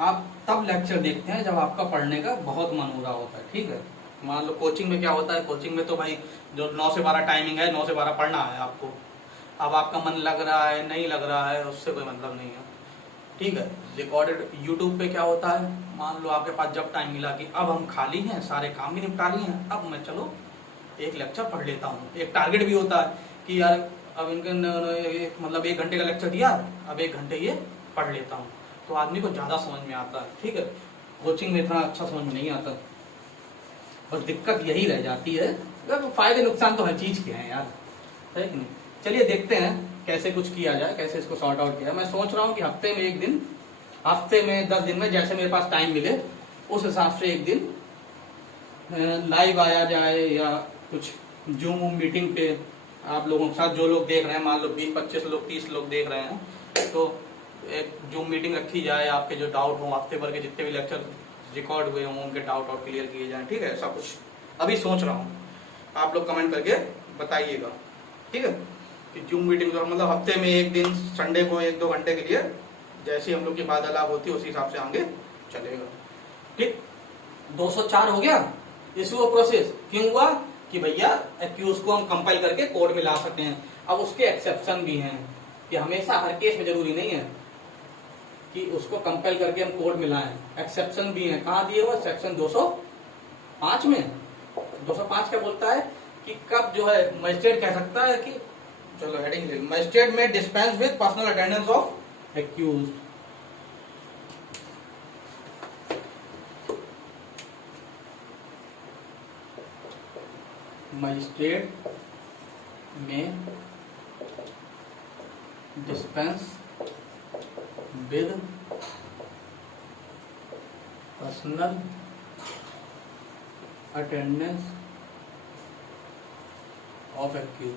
आप तब लेक्चर देखते हैं जब आपका पढ़ने का बहुत मन हो रहा होता है, ठीक है। मान लो कोचिंग में क्या होता है, कोचिंग में तो भाई जो 9 से 12 टाइमिंग है, 9 से 12 पढ़ना है आपको। अब आपका मन लग रहा है, नहीं लग रहा है, उससे कोई मतलब नहीं है, ठीक है। रिकॉर्डेड यूट्यूब पे क्या होता है, मान लो आपके पास जब टाइम मिला कि अब हम खाली हैं, सारे काम भी निपटा लिए हैं, अब मैं चलो एक लेक्चर पढ़ लेता हूँ। एक टारगेट भी होता है कि यार अब इनके मतलब 1 घंटे का लेक्चर दिया, अब 1 घंटे ये पढ़ लेता हूँ, तो आदमी को ज्यादा समझ में आता है, ठीक है। कोचिंग में इतना अच्छा समझ में नहीं आता, और दिक्कत यही रह जाती है। तो फायदे नुकसान तो हर चीज के हैं यार, है कि नहीं। चलिए देखते हैं कैसे कुछ किया जाए, कैसे इसको सॉर्ट आउट किया। मैं सोच रहा हूँ कि हफ्ते में 1 दिन, हफ्ते में 10 दिन में, जैसे मेरे पास टाइम मिले उस हिसाब से 1 दिन लाइव आया जाए, या कुछ जूम मीटिंग पे आप लोगों के साथ, जो लोग देख रहे हैं, मान लो 20-25 लोग, 30 लोग देख रहे हैं, तो एक जूम मीटिंग रखी जाए, आपके जो डाउट हो, हफ्ते भर के जितने भी लेक्चर रिकॉर्ड हुए हों उनके डाउट और क्लियर किए जाएं, ठीक है। ऐसा कुछ अभी सोच रहा हूँ, आप लोग कमेंट करके बताइएगा, ठीक है। कि जूम मीटिंग मतलब हफ्ते में 1 दिन, संडे को 1-2 घंटे के लिए, जैसे हम लोग की वार्तालाप होती है उसी हिसाब से आगे चलेगा, ठीक। 204 हो गया इशू ऑफ प्रोसेस। क्यों हुआ कि भैया एक्यूज को हम कंपाइल करके कोर्ट में ला सके हैं। अब उसके एक्सेप्शन भी हैं, कि हमेशा हर केस में जरूरी नहीं है कि उसको कंपेल करके हम कोर्ट में लाएं, एक्सेप्शन भी है। कहाँ दिए हुए? सेक्शन 205 में। 205 क्या बोलता है कि कब जो है मजिस्ट्रेट कह सकता है कि, चलो हेडिंग ले, मजिस्ट्रेट में dispense with personal attendance of accuse. Magistrate में dispense with personal attendance of accuse.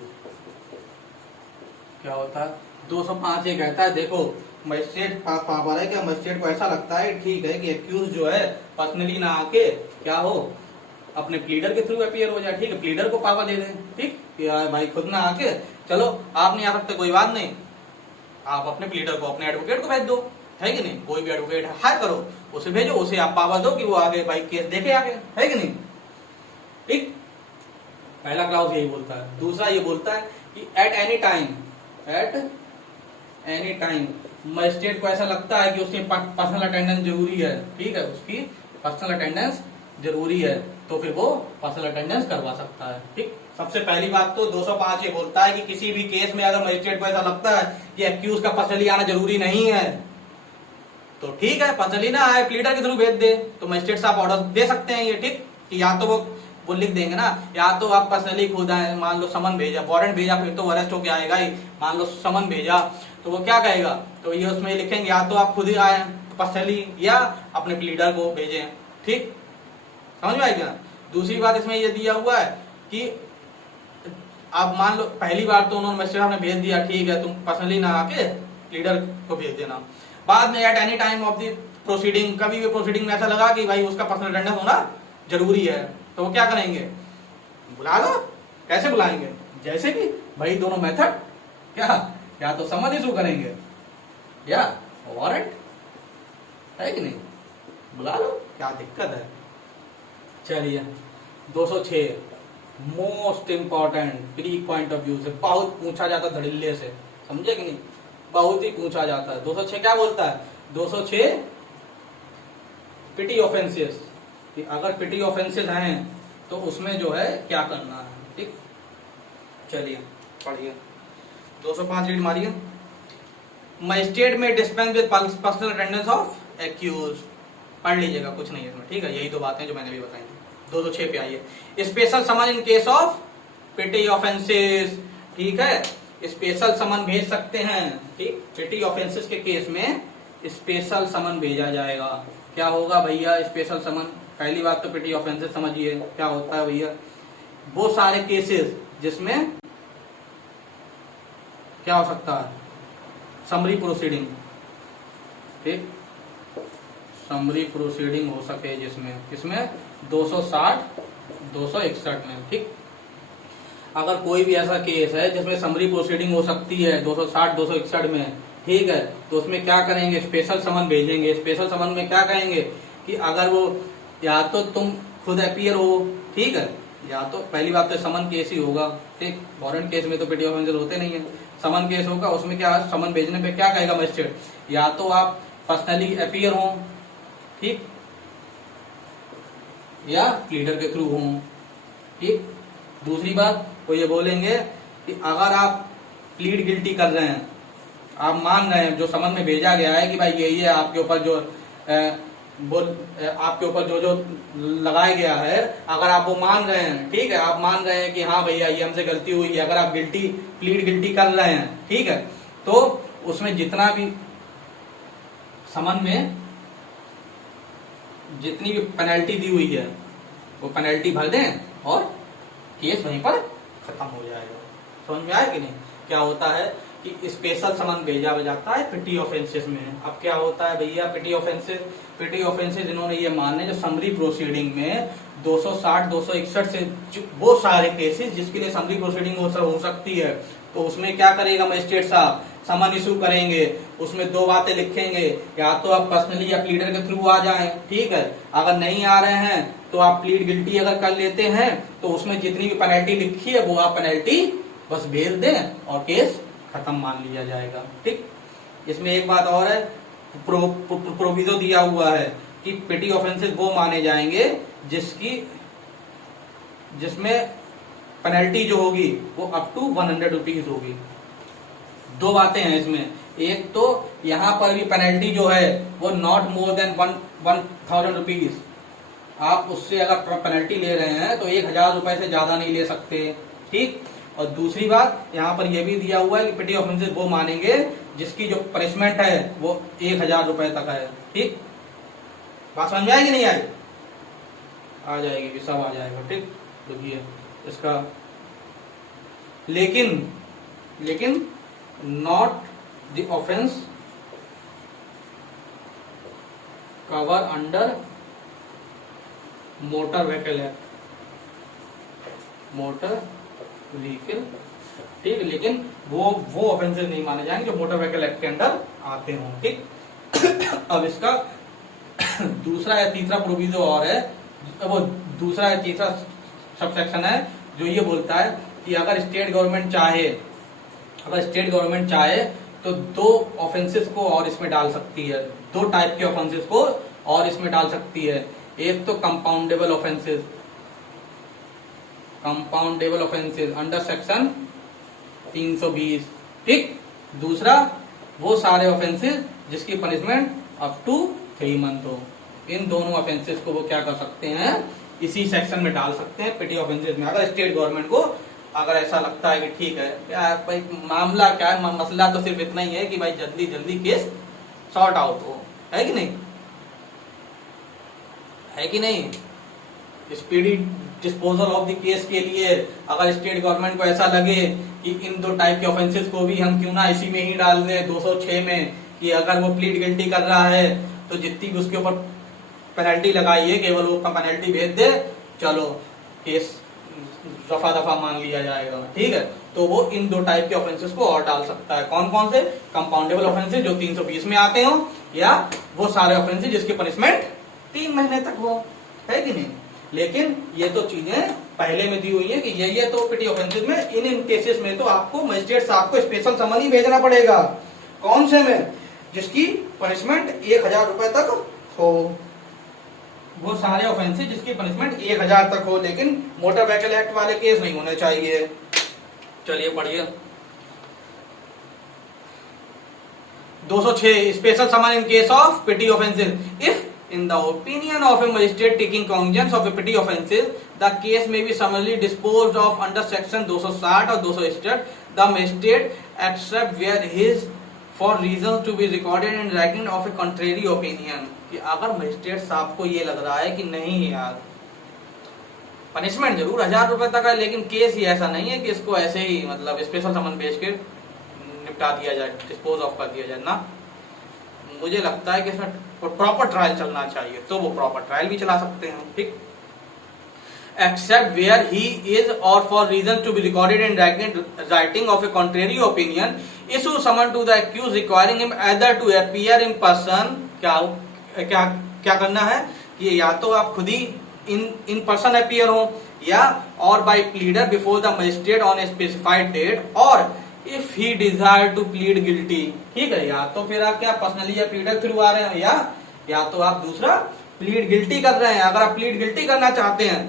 क्या होता है? 205 ये कहता है, देखो मजिस्ट्रेट पावर है, क्या मजिस्ट्रेट को ऐसा लगता है ठीक है कि एक्यूज जो है पर्सनली ना आके क्या हो, अपने प्लीडर के थ्रू अपीयर हो जाए। ठीक है, प्लीडर को पावर दे दें, ठीक कि भाई खुद ना आके, चलो आप नहीं आ सकते कोई बात नहीं, आप अपने प्लीडर को, अपने एडवोकेट को भेज दो, है कि नहीं, कोई भी एडवोकेट हायर करो, उसे भेजो, उसे आप पावर दो कि वो आगे भाई केस देखे आगे, है कि नहीं। ठीक, पहला क्लाउज यही बोलता है। दूसरा ये बोलता है कि एट एनी टाइम मजिस्ट्रेट को ऐसा लगता है कि उसकी पर्सनल अटेंडेंस जरूरी है, ठीक है, उसकी पर्सनल अटेंडेंस जरूरी है, तो फिर वो पर्सनल अटेंडेंस करवा सकता है। ठीक, सबसे पहली बात तो 205 ये बोलता है कि किसी भी केस में अगर मजिस्ट्रेट को ऐसा लगता है कि एक्यूज का पर्सनली आना जरूरी नहीं है, तो ठीक है, पर्सनली ना आए, प्लीडर के थ्रू भेज दे, तो मजिस्ट्रेट साहब ऑर्डर दे सकते हैं ये। ठीक, कि या तो वो लिख देंगे ना, या तो आप पर्सनली खुद आए, मान लो समन भेजा, वारंट भेजा, फिर तो अरेस्ट होके आएगा ही, मान लो समन भेजा तो वो क्या कहेगा, तो ये उसमें लिखेंगे या तो आप खुद ही आए पर्सनली या अपने प्लीडर को भेजें। ठीक, समझ में आएगा। दूसरी बात इसमें ये दिया हुआ है कि आप मान लो पहली बार तो उन्होंने मजिस्ट्रेट ने भेज दिया, ठीक है, तुम पर्सनली ना आके प्लीडर को भेज देना। बाद में at any time of the proceeding, कभी भी प्रोसीडिंग में ऐसा लगा कि भाई उसका पर्सनल अटेंडेंस होना जरूरी है, तो वो क्या करेंगे, बुला लो। कैसे बुलाएंगे? जैसे कि भाई दोनों मेथड, क्या, या तो समन इशू करेंगे या वारंट, है कि नहीं, बुला लो, क्या दिक्कत है। चलिए 206 most important pre point of view से बहुत पूछा जाता धड़िल्ले से, समझे कि नहीं, बहुत ही पूछा जाता है। 206 क्या बोलता है? 206 पिटी ऑफेंसेस, कि अगर पिटी ऑफेंसेस हैं तो उसमें जो है क्या करना है। ठीक, चलिए पढ़िए 205 रीड मारिए। मजिस्ट्रेट में dispense with personal attendance of accused, पढ़ लीजिएगा, कुछ नहीं है इसमें, ठीक है, यही तो बातें जो मैंने भी बताई थी। 206 पे आइए। Special summon in case of petty offences, ठीक है, स्पेशल समन भेज सकते हैं। ठीक, पिटी ऑफेंसेस के केस में स्पेशल समन भेजा जाएगा। क्या होगा भैया स्पेशल समन? पहली बात तो पिटी ऑफेंसेस समझिए क्या होता है भैया, वो सारे केसेस जिसमें क्या हो सकता है, समरी प्रोसीडिंग, ठीक, समरी प्रोसीडिंग हो सके जिसमें, किसमें, 260 261 में। ठीक, अगर कोई भी ऐसा केस है जिसमें समरी प्रोसीडिंग हो सकती है 260 261 में, ठीक है, तो उसमें क्या करेंगे, स्पेशल समन भेजेंगे। स्पेशल समन में क्या कहेंगे कि अगर वो या तो तुम खुद अपीयर हो, ठीक है, या तो पहली बात तो समन केस ही होगा। ठीक, वारंट केस में तो पिटी ऑफेंसेस होते नहीं है, समन केस होगा, उसमें क्या समन भेजने पे क्या कहेगा मजिस्ट्रेट, या तो आप पर्सनली अपीयर हो, ठीक, या प्लीडर के थ्रू हो। ठीक, दूसरी बात वो ये बोलेंगे कि अगर आप प्लीड गिल्टी कर रहे हैं, आप मान रहे हैं जो समन में भेजा गया है कि भाई यही है आपके ऊपर जो आपके ऊपर जो जो लगाया गया है, अगर आप वो मान रहे हैं, ठीक है, आप मान रहे हैं कि हाँ भैया ये हमसे गलती हुई है, अगर आप प्लीड गिल्टी कर रहे हैं, ठीक है, तो उसमें जितना भी समन में जितनी भी पेनल्टी दी हुई है वो पेनल्टी भर दें और केस वहीं पर खत्म हो जाएगा। समझ में आया कि नहीं? क्या होता है कि स्पेशल समन भेजा जाता है पिटी ऑफेंसेस में। अब क्या होता है भैया पिटी ऑफेंसेस इन्होंने ये माने जो समरी प्रोसीडिंग में 260 261 से वो सारे केसेस जिसके लिए समरी प्रोसीडिंग हो सकती है, तो उसमें क्या करेगा मजिस्ट्रेट साहब, समन इशू करेंगे, उसमें दो बातें लिखेंगे, या तो आप पर्सनली या प्लीडर के थ्रू आ जाएं, ठीक है, अगर नहीं आ रहे हैं तो आप प्लीड गिल्टी अगर कर लेते हैं तो उसमें जितनी भी पेनल्टी लिखी है वो आप पेनल्टी बस भेज दें और केस खत्म मान लिया जाएगा। ठीक, इसमें एक बात और है, प्रोविजो दिया हुआ है कि पेटी ऑफेंसेस वो माने जाएंगे जिसमें पेनल्टी जो होगी वो अप टू 100 रुपीज होगी। दो बातें हैं इसमें, एक तो यहां पर भी पेनल्टी जो है वो नॉट मोर देन 1000 रुपीज, आप उससे अगर पेनल्टी ले रहे हैं तो 1000 रुपए से ज्यादा नहीं ले सकते। ठीक, और दूसरी बात यहाँ पर यह भी दिया हुआ है कि पेटी ऑफेंसेस वो मानेंगे जिसकी जो पनिशमेंट है वो 1000 रुपए तक है। ठीक, बात समझ में आएगी नहीं आएगी? आ जाएगी, सब आ जाएगा। ठीक, देखिए इसका लेकिन not the offence cover under motor vehicle act, motor vehicle. ठीक, लेकिन वो ऑफेंसेस नहीं माने जाएंगे जो मोटर व्हीकल एक्ट के अंदर आते हों। ठीक, अब इसका दूसरा या तीसरा प्रोविजो और है, वो दूसरा या तीसरा सबसेक्शन है जो ये बोलता है कि अगर स्टेट गवर्नमेंट चाहे तो दो ऑफेंसेस को और इसमें डाल सकती है, दो टाइप के ऑफेंसेस को और इसमें डाल सकती है। एक तो कंपाउंडेबल ऑफेंसेस अंडर सेक्शन 320। ठीक, दूसरा वो सारे ऑफेंसेस जिसकी पनिशमेंट अप टू 3 मंथ हो। इन दोनों ऑफेंसेस को वो क्या कर सकते हैं, इसी सेक्शन में डाल सकते हैं पेटी ऑफेंसेस में। अगर स्टेट गवर्नमेंट को अगर ऐसा लगता है कि ठीक है यार भाई मामला क्या है, मसला तो सिर्फ इतना ही है कि भाई जल्दी जल्दी केस सॉर्ट आउट हो, है कि नहीं, है कि नहीं? Speedy disposal of the case के लिए अगर स्टेट गवर्नमेंट को ऐसा लगे कि इन दो टाइप के ऑफेंसेस को भी हम क्यों ना इसी में ही डाल दें 206 में, कि अगर वो प्लीड गिल्टी कर रहा है तो जितनी भी उसके ऊपर पेनल्टी लगाई है केवल वो पेनल्टी भेज दे, चलो केस दफा दफा मान लिया जाएगा। ठीक है, तो वो इन दो टाइप के ऑफेंसेस को और डाल सकता है। कौन कौन से? कंपाउंडेबल ऑफेंसेस जो 320 में आते हो, या वो सारे ऑफेंसेस जिसकी पनिशमेंट 3 महीने तक हो, है कि नहीं? लेकिन ये तो चीजें पहले में दी हुई है कि ये तो पेटी ऑफेंसेस में इन केसेस में तो आपको मजिस्ट्रेट साहब को स्पेशल समन ही भेजना पड़ेगा। कौन से में? जिसकी पनिशमेंट 1000 रुपए तक हो, वो सारे ऑफेंसेस जिसकी पनिशमेंट 1000 तक हो, लेकिन मोटर व्हीकल एक्ट वाले केस नहीं होने चाहिए। चलिए पढ़िए 206 special summon in case of petty offences if in the opinion of a magistrate taking cognizance of a petty offences the case may be summarily disposed of under section 260 or 261 the magistrate except where his for reasons to be recorded in writing of a contrary opinion। कि अगर magistrate साहब को ये लग रहा है कि नहीं यार पनिशमेंट जरूर 1000 रुपए तक है, लेकिन केस ही ऐसा नहीं है कि इसको ऐसे ही मतलब स्पेशल समन भेज के निपटा दिया जाए, डिस्पोज ऑफ कर दिया जाए ना, मुझे लगता है कि इसमें प्रॉपर ट्रायल चलना चाहिए, तो वो प्रॉपर ट्रायल भी चला सकते हैं। ठीक, एक्सेप्ट वेयर ही इज और for reason to be recorded in writing of a contrary opinion issue summon to the accused requiring him either to appear in person. क्या करना है कि या तो आप खुद ही इन पर्सन अपीयर हो, या or by pleader before the magistrate on a specified date, or if he desire to plead guilty. ठीक है, या तो फिर आप क्या पर्सनली या प्लीडर थ्रू आ रहे हैं, या तो आप दूसरा प्लीड गिल्टी कर रहे हैं। अगर आप प्लीड गिल्टी करना चाहते हैं,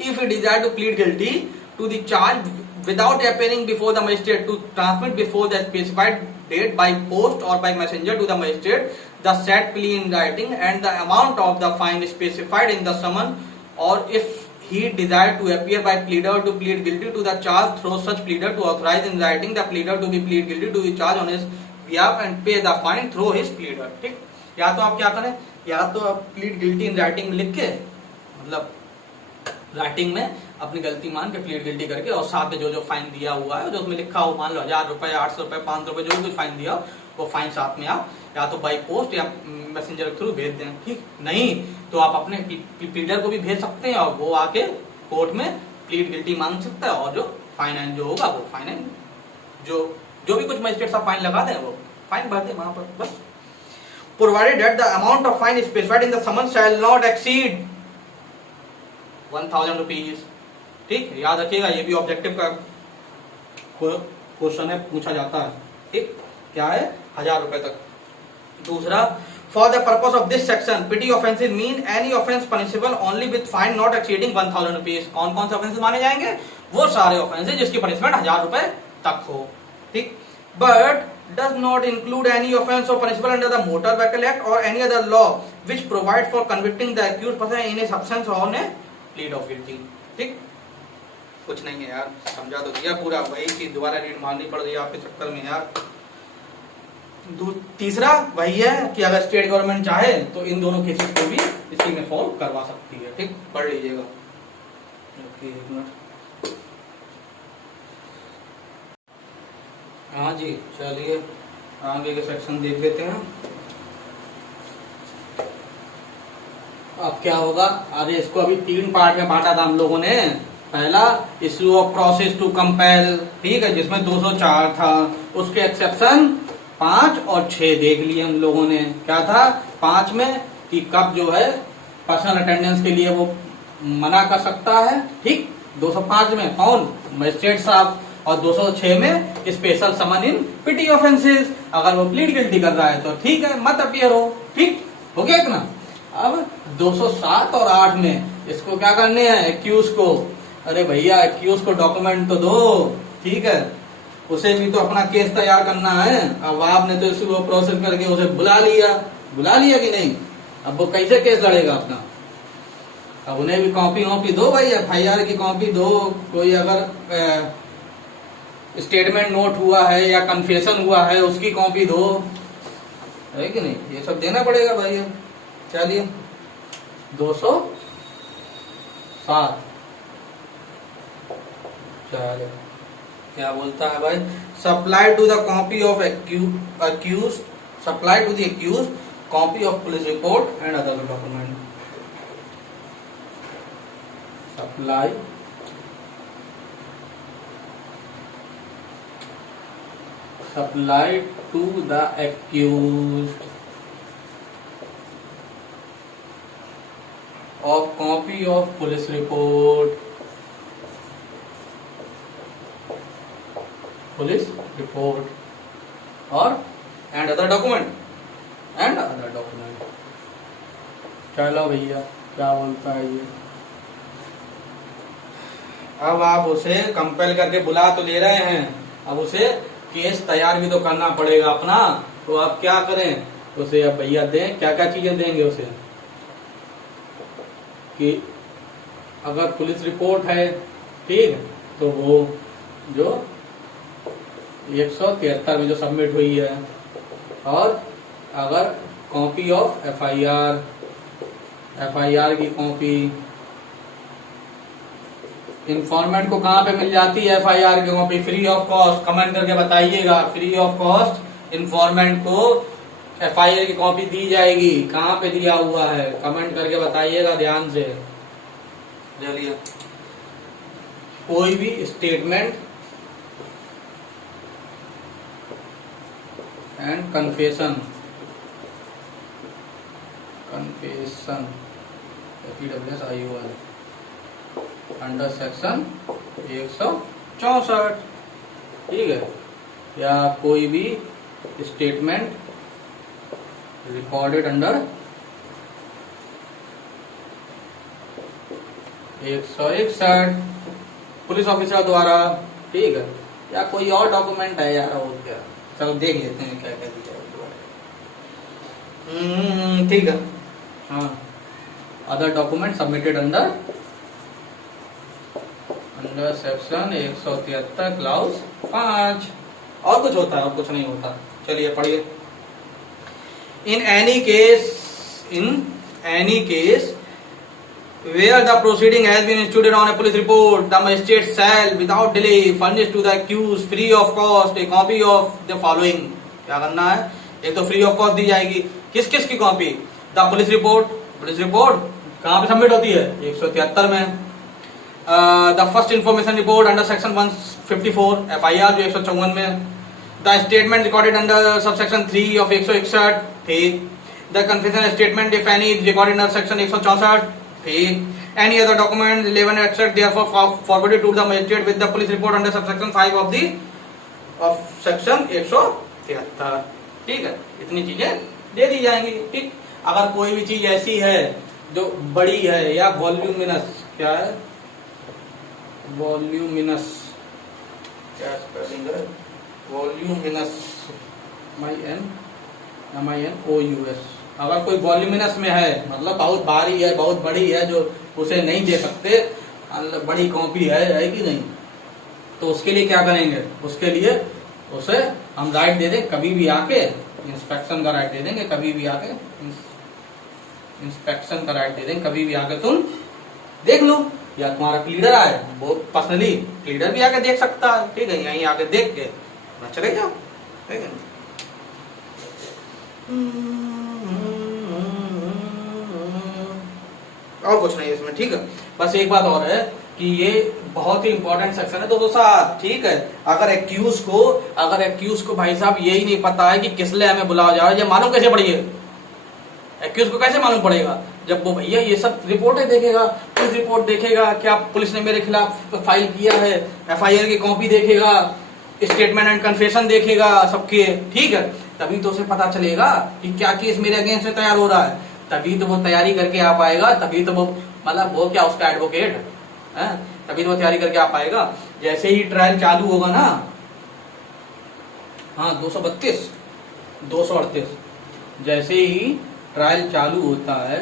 if he desire to plead guilty to the charge without appearing before the magistrate to transmit before the specified date by post or by messenger to the magistrate the said plea in writing and the amount of the fine specified in the summon, or इफ he desired to appear by pleader to plead guilty to the charge through such pleader to authorize in writing the pleader to be plead guilty to the charge on his behalf and pay the fine through his pleader। ठीक, या तो आप क्या करें, या तो आप plead guilty in writing लिख के, मतलब राइटिंग में अपनी गलती मान के प्लीड गिल्टी करके, और साथ में जो जो फाइन दिया हुआ है जो उसमें लिखा हो, मान लो 1000 रुपए 800 रुपए 500 रुपए जो भी फाइन दिया वो फाइन साथ में आप या तो बाई पोस्ट या मैसेंजर के थ्रू भेज दें। ठीक, नहीं तो आप अपने प्लीडर को भी भेज सकते हैं और वो आके कोर्ट में प्लीड गिल्टी मांग सकता है, और जो फाइन जो होगा वो फाइन जो भी कुछ मजिस्ट्रेट साहब फाइन लगा दें वो फाइन भर दे वहां पर बस। Provided that the amount of fine specified in the summon shall not exceed 1000 rupees. ठीक, याद रखिएगा, ये भी ऑब्जेक्टिव का क्वेश्चन है, पूछा जाता है। ठीक, क्या है, 1000 रुपए तक। दूसरा, for the purpose of this section petty offences mean any offence punishable only with fine not exceeding 1000 rupees. कौन कौन से ऑफेंसेस माने जाएंगे? वो सारे ऑफेंसेस जिसकी पनिशमेंट 1000 रुपए तक हो। ठीक, but does not include any offence or punishable under the Motor Vehicle Act or any other law which provides for convicting the accused person in a substance or on a plead of guilty। ठीक, कुछ नहीं है यार, समझा तो दिया पूरा, वही चीज दोबारा रीड मारनी पड़ रही है आपके चक्कर में यार। तीसरा वही है कि अगर स्टेट गवर्नमेंट चाहे तो इन दोनों केसेस को भी इसी में फॉलो करवा सकती है। ठीक, पढ़ लीजिएगा। ओके, एक मिनट। हाँ जी, चलिए आगे के सेक्शन देख लेते हैं। अब क्या होगा, अरे इसको अभी 3 पार्ट में बांटा था हम लोगों ने। पहला, issue of process to compel, ठीक है, जिसमें 204 था, उसके एक्सेप्शन 5 और 6 देख लिए हम लोगों ने। क्या था 5 में कि कब जो है पर्सनल अटेंडेंस के लिए वो मना कर सकता है। ठीक, 205 में कौन, मजिस्ट्रेट साहब, और 206 में स्पेशल समन इन पिटी ऑफेंसेस, अगर वो प्लीड गिल्टी कर रहा है तो ठीक है, मत अपीयर हो। ठीक, हो गया इतना। अब 207 और 8 में इसको क्या करने हैं, एक्यूज को, अरे भैया एक्यूज को डॉक्यूमेंट तो दो, ठीक है, उसे भी तो अपना केस तैयार करना है। अब आपने तो इसको प्रोसेस करके उसे बुला लिया कि नहीं, अब वो कैसे केस लड़ेगा अपना? अब उन्हें भी कॉपी दो भाई, FIR की कॉपी दो, कोई अगर स्टेटमेंट नोट हुआ है या कन्फेशन हुआ है उसकी कॉपी दो, है कि नहीं, ये सब देना पड़ेगा भाई। चलिए 207, चलिए क्या बोलता है भाई, supply to the copy of accused, supply to the accused copy of police report and other document. सप्लाई to the accused of copy of police report और and other document। चलो भैया क्या बोलता है ये। अब आप उसे कंपेल करके बुला तो ले रहे हैं, अब उसे केस तैयार भी तो करना पड़ेगा अपना। तो आप क्या करें, उसे अब भैया दें, क्या क्या चीजें देंगे उसे, कि अगर पुलिस रिपोर्ट है, ठीक, तो वो जो 173 में जो सबमिट हुई है, और अगर कॉपी ऑफ FIR की कॉपी, इन्फॉर्मेंट को कहाँ पे मिल जाती है FIR की copy? Free of cost, comment करके बताइएगा। फ्री ऑफ कॉस्ट इन्फॉर्मेंट को FIR की कॉपी दी जाएगी, कहाँ पे दिया हुआ है, कमेंट करके बताइएगा ध्यान से। चलिए, कोई भी statement and confession FEWSIUL under section 164, ठीक है, या कोई भी statement recorded under 161 police officer द्वारा, ठीक है, या कोई और डॉक्यूमेंट है यार, और क्या, चलो देख लेते हैं क्या क्या दिया है। ठीक है, हाँ, other document submitted under section 173 clause 5। और कुछ होता है? और कुछ नहीं होता। चलिए पढ़िए। In any case where the proceeding has been instituted on a police report, the magistrate shall without delay furnish to the accused free of cost a copy of the following। क्या करना है, एक तो फ्री ऑफ कॉस्ट दी जाएगी, किस किस की copy? The police report कहाँ पे सबमिट होती है? 173 में। The first information report under section 154 FIR जो 154 में। The statement recorded under sub section 3 of 161, ठीक। The confession statement if any recorded under section 164, ठीक। Any other document 11 etc therefore forwarded to the magistrate with the police report under subsection 5 of the of section 173। ठीक है, इतनी चीजें दे दी जाएंगी। ठीक, अगर कोई भी चीज ऐसी है जो बड़ी है या वॉल्यूमिनस, क्या है वॉल्यूमिनस, क्या स्पेलिंग है वॉल्यूमिनस, MINOUS, अगर कोई वॉल्यूमिनस में है मतलब बहुत भारी है, बहुत बड़ी है, जो उसे नहीं दे सकते, बड़ी कॉपी है कि नहीं, तो उसके लिए क्या करेंगे, उसके लिए उसे हम राइट दे दें, कभी भी आके इंस्पेक्शन का राइट दे देंगे, कभी भी आके इंस्पेक्शन का राइट दे देंगे, कभी भी आके तुम देख लो, या तुम्हारा क्लीडर आए, वो पर्सनली क्लीडर भी आके देख सकता है। ठीक है, यहीं आके देख के चले जाओ। ठीक है, और कुछ नहीं इसमें। ठीक है, बस एक बात और है कि ये बहुत ही इंपॉर्टेंट सेक्शन है 207। ठीक है, अगर एक्यूज को भाई साहब यही नहीं पता है कि किस लिए हमें बुलाया जा रहा है, ये मालूम कैसे पड़ेगा, एक्यूज को कैसे मालूम पड़ेगा, जब वो भैया ये सब रिपोर्टें देखेगा, पुलिस रिपोर्ट देखेगा, क्या पुलिस ने मेरे खिलाफ फाइल किया है, FIR की कॉपी देखेगा, स्टेटमेंट एंड कन्फेशन देखेगा सबके। ठीक है, तभी तो उसे पता चलेगा कि क्या केस मेरे अगेंस्ट में तैयार हो रहा है, तभी तो वो तैयारी करके आ पाएगा, तभी तो वो मतलब वो क्या उसका एडवोकेट है, तभी तो वो तैयारी करके आ पाएगा। जैसे ही ट्रायल चालू होगा ना, हाँ 238, जैसे ही ट्रायल चालू होता है,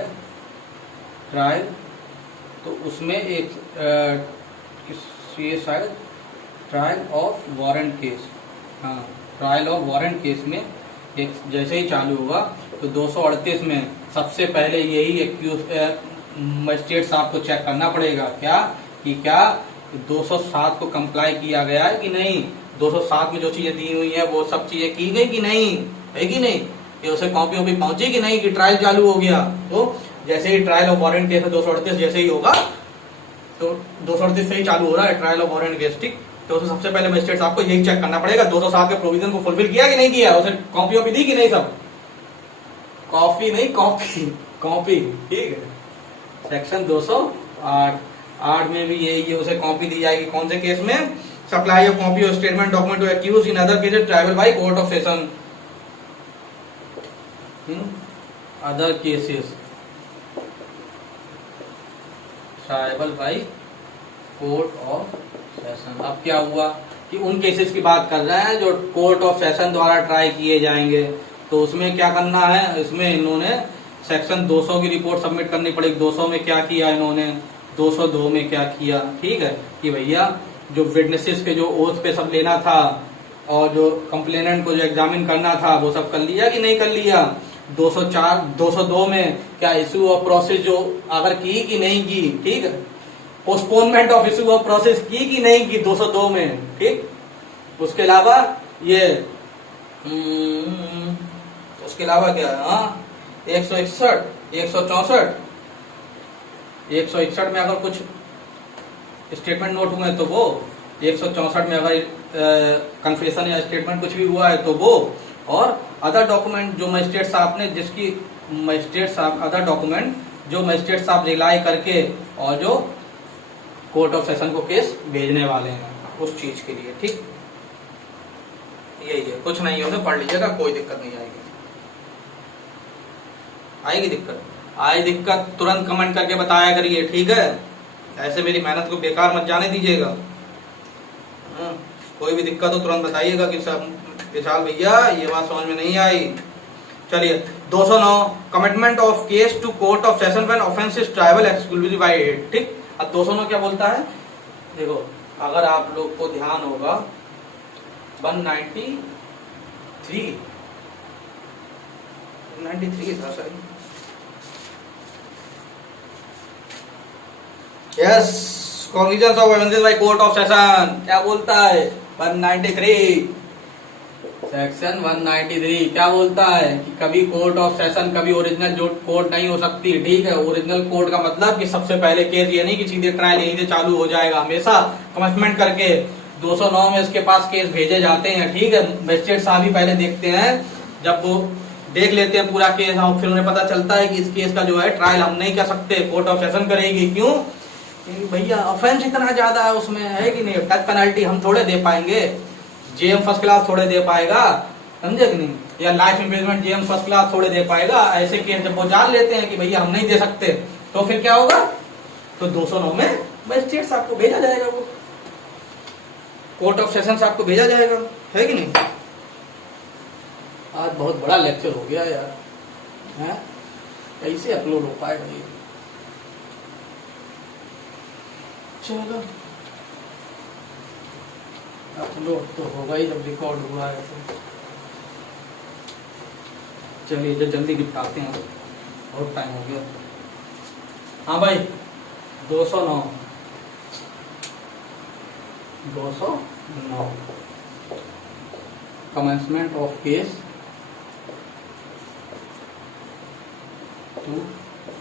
ट्रायल तो उसमें एक ये शायद ट्रायल ऑफ वारंट केस, हाँ ट्रायल ऑफ वारंट केस में एक जैसे ही चालू होगा तो 238 में सबसे पहले यही एक्यूज मजिस्ट्रेट साहब को चेक करना पड़ेगा क्या 207 को कंप्लाई किया गया है कि नहीं, 207 में जो चीजें दी हुई है वो सब चीजें की गई कि नहीं, है कि नहीं, ये उसे कॉपी वॉपी पहुंची कि नहीं, कि ट्रायल चालू हो गया। तो जैसे ही ट्रायल ऑफ वारंट केस 238 जैसे ही होगा, तो 238 से ही चालू हो रहा है ट्रायल ऑफ वारंट केस। ठीक, तो उसे सबसे पहले मजिस्ट्रेट साहब को यही चेक करना पड़ेगा 207 के प्रोविजन को फुलफिल किया कि नहीं किया, उसे कॉपी वॉपी दी कि नहीं, सब कॉपी नहीं कॉपी। ठीक है, सेक्शन 208 में भी ये उसे कॉपी दी जाएगी, कौन से केस में, सप्लाई ऑफ कॉपी और statement document to accused in other cases triable by court of session, other cases triable by court of session. अब क्या हुआ कि उन केसेस की बात कर रहे हैं जो कोर्ट ऑफ सेशन द्वारा ट्राई किए जाएंगे, तो उसमें क्या करना है, इसमें इन्होंने सेक्शन 200 की रिपोर्ट सबमिट करनी पड़ेगी। 200 में क्या किया इन्होंने, 202 में क्या किया। ठीक है, कि भैया जो विटनेसेस के जो ओथ पे सब लेना था और जो कंप्लेनेंट को जो एग्जामिन करना था वो सब कर लिया कि नहीं कर लिया। 202 में क्या इशू ऑफ प्रोसेस जो अगर की कि नहीं की, ठीक है, postponement of issue of process की कि नहीं की 202 में। ठीक, उसके अलावा ये उसके अलावा क्या है, हाँ 161, 164, 161 में अगर कुछ स्टेटमेंट नोट हुए तो वो, 164 में अगर कन्फेशन या स्टेटमेंट कुछ भी हुआ है तो वो, और अदर डॉक्यूमेंट जो मजिस्ट्रेट साहब ने जिसकी मजिस्ट्रेट साहब अदर डॉक्यूमेंट जो मजिस्ट्रेट साहब रिलाई करके और जो कोर्ट ऑफ सेशन को केस भेजने वाले हैं उस चीज के लिए। ठीक, यही है, कुछ नहीं है, उन्हें पढ़ लीजिएगा, कोई दिक्कत नहीं आएगी। आएगी दिक्कत तुरंत कमेंट करके बताया करिए, ठीक है, ऐसे मेरी मेहनत को बेकार मत जाने दीजिएगा। कोई भी दिक्कत हो तुरंत बताइएगा कि सब विशाल भैया ये बात समझ में नहीं आई। चलिए 209 commitment of case to court of session when offence is triable exclusive by it. ठीक, अब 209 क्या बोलता है, देखो अगर आप लोग को ध्यान होगा 193 था sir, yes, cognizance of offences bye court of session क्या बोलता है 193, सेक्शन 193 क्या बोलता है कि कभी कोर्ट ऑफ सेशन कभी ओरिजिनल जो कोर्ट नहीं हो सकती। ठीक है, ओरिजिनल कोर्ट का मतलब कि सबसे पहले केस ये नहीं कि सीधे ट्रायल यहीं से चालू हो जाएगा, हमेशा कमिटमेंट करके 209 में इसके पास केस भेजे जाते हैं। ठीक है, मजिस्ट्रेट साहब ही पहले देखते हैं, जब वो देख लेते हैं पूरा केस और फिर उन्हें पता चलता है कि इस केस का जो है ट्रायल हम नहीं कर सकते, कोर्ट ऑफ सेशन करेगी। क्यों, भैया ऑफेंस इतना ज्यादा है उसमें, है कि नहीं, टच पेनल्टी हम थोड़े दे पाएंगे, जेएम फर्स्ट क्लास थोड़े दे पाएगा, समझे कि नहीं, या life imprisonment JM first class थोड़े दे पाएगा। ऐसे केस जब वो जान लेते हैं कि भैया हम नहीं दे सकते, तो फिर क्या होगा, तो 209 में मजिस्ट्रेट साहब को भेजा जाएगा, वो कोर्ट ऑफ सेशन साहब को भेजा जाएगा, है कि नहीं। आज बहुत बड़ा लेक्चर हो गया यार, है कैसे अपलोड हो पाएगा ये। चलो अपलोड तो होगा ही जब रिकॉर्ड हुआ है तो। चलिए जो जल्दी निपटाते हैं, बहुत टाइम हो गया। हाँ भाई 209 commencement of case to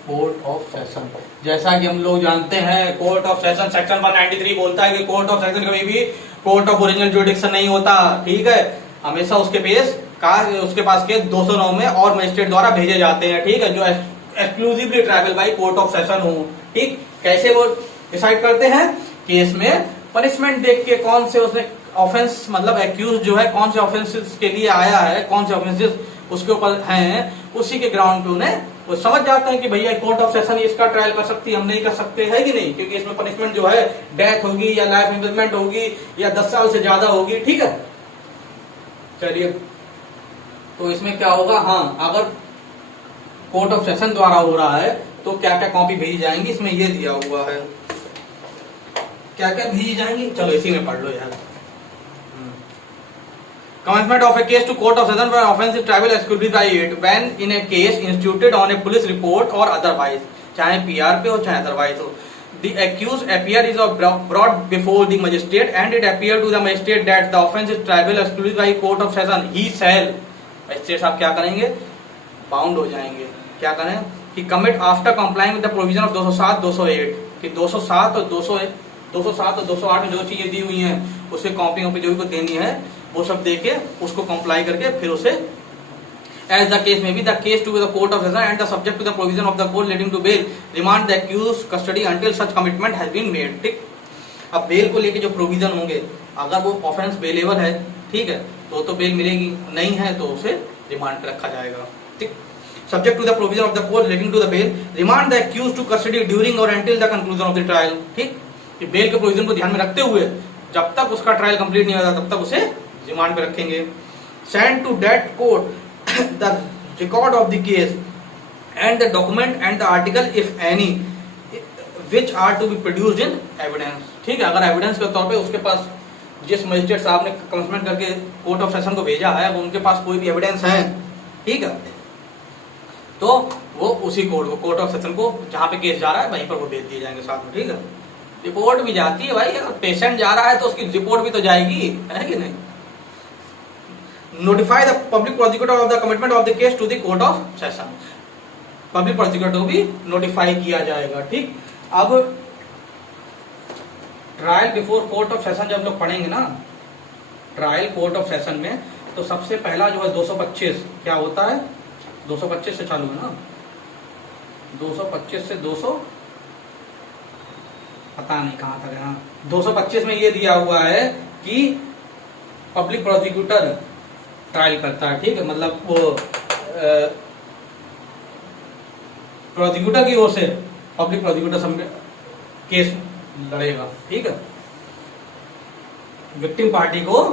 court of session. जैसा कि हम लोग जानते हैं कोर्ट ऑफ सेशन सेक्शन 193 बोलता है कि कोर्ट ऑफ सेशन कभी भी कोर्ट ऑफ ओरिजिनल जुडिक्शन नहीं होता, ठीक है, हमेशा उसके पास केस 209 में और मजिस्ट्रेट द्वारा भेजे जाते हैं, ठीक है, जो exclusively tribal by court of session हो। ठीक, कैसे वो डिसाइड करते हैं, केस में पनिशमेंट देख के कौन से उसने ऑफेंस, मतलब एक्यूज जो है कौन से ऑफेंसेस के लिए आया है, कौन से ऑफेंसेस उसके ऊपर हैं, उसी के ग्राउंड पे उन्हें वो समझ जाते हैं कि भैया कोर्ट ऑफ सेशन इसका ट्रायल कर सकती है, हम नहीं कर सकते, है कि नहीं, क्योंकि इसमें पनिशमेंट जो है डेथ होगी या लाइफ इम्प्रिजमेंट होगी या 10 साल से ज्यादा होगी, ठीक है। चलिए तो इसमें क्या होगा, हाँ अगर कोर्ट ऑफ सेशन द्वारा हो रहा है तो क्या क्या कॉपी भेजी जाएंगी, इसमें ये दिया हुआ है क्या क्या भेजी जाएंगी, चलो इसी में पढ़ लो यार। Commencement of a case to court of session where offence is triable exclusively by it when in a case instituted on a police report or otherwise, चाहे PR पे हो चाहे otherwise हो, the accused appear is brought before the magistrate and it appear to the magistrate that the offence is triable exclusively by court of session, he shall, magistrate साहब क्या करेंगे, bound हो जाएंगे, क्या करें कि commit after complying with the provision of 207 208, कि 207 और 208 में जो चीजें दी हुई हैं उससे कॉपी जो भी देनी है वो सब देके उसको कंप्लाई करके फिर उसे एज द केस में be the case to the court of session and the subject to the provision of the court letting to bail remand the accused custody until such commitment has been made. ठीक, अब bell को लेके जो provision होंगे, अगर वो offence bailable है, ठीक है, तो बेल मिलेगी, नहीं है तो उसे रिमांड पे रखा जाएगा। ठीक, subject to the provision of the court letting to the bail remand the accused to custody during or until the conclusion of the trial. ठीक, बेल के प्रोविजन को ध्यान में रखते हुए जब तक उसका ट्रायल कंप्लीट नहीं होता तब तक उसे रिमांड पे रखेंगे। Send to that court the record of the case and the document and the article if any which are to be produced in evidence. ठीक है, अगर एविडेंस के तौर पे उसके पास जिस मजिस्ट्रेट साहब ने कमेंसमेंट करके कोर्ट ऑफ सेशन को भेजा है उनके पास कोई भी एविडेंस है, ठीक है, तो वो उसी कोर्ट ऑफ सेशन को जहां पे केस जा रहा है वहीं पर वो भेज दिए जाएंगे साथ में। ठीक है, रिपोर्ट भी जाती है भाई, अगर पेशेंट जा रहा है तो उसकी रिपोर्ट भी तो जाएगी, है कि नहीं। Notify the public prosecutor of the commitment of the case to the court of session, public prosecutor को भी नोटिफाई किया जाएगा। ठीक, अब trial before court of session जब हम लोग पढ़ेंगे ना, ट्रायल कोर्ट ऑफ सेशन में, तो सबसे पहला जो है 225 क्या होता है, 225 से चालू है ना, 225 से 200 पता नहीं कहां तक है, 225 में ये दिया हुआ है कि पब्लिक प्रोसिक्यूटर ट्रायल करता है। ठीक है, मतलब वो प्रोसिक्यूटर की ओर से पब्लिक प्रोसिक्यूटर केस लड़ेगा। ठीक है, विक्टिम पार्टी को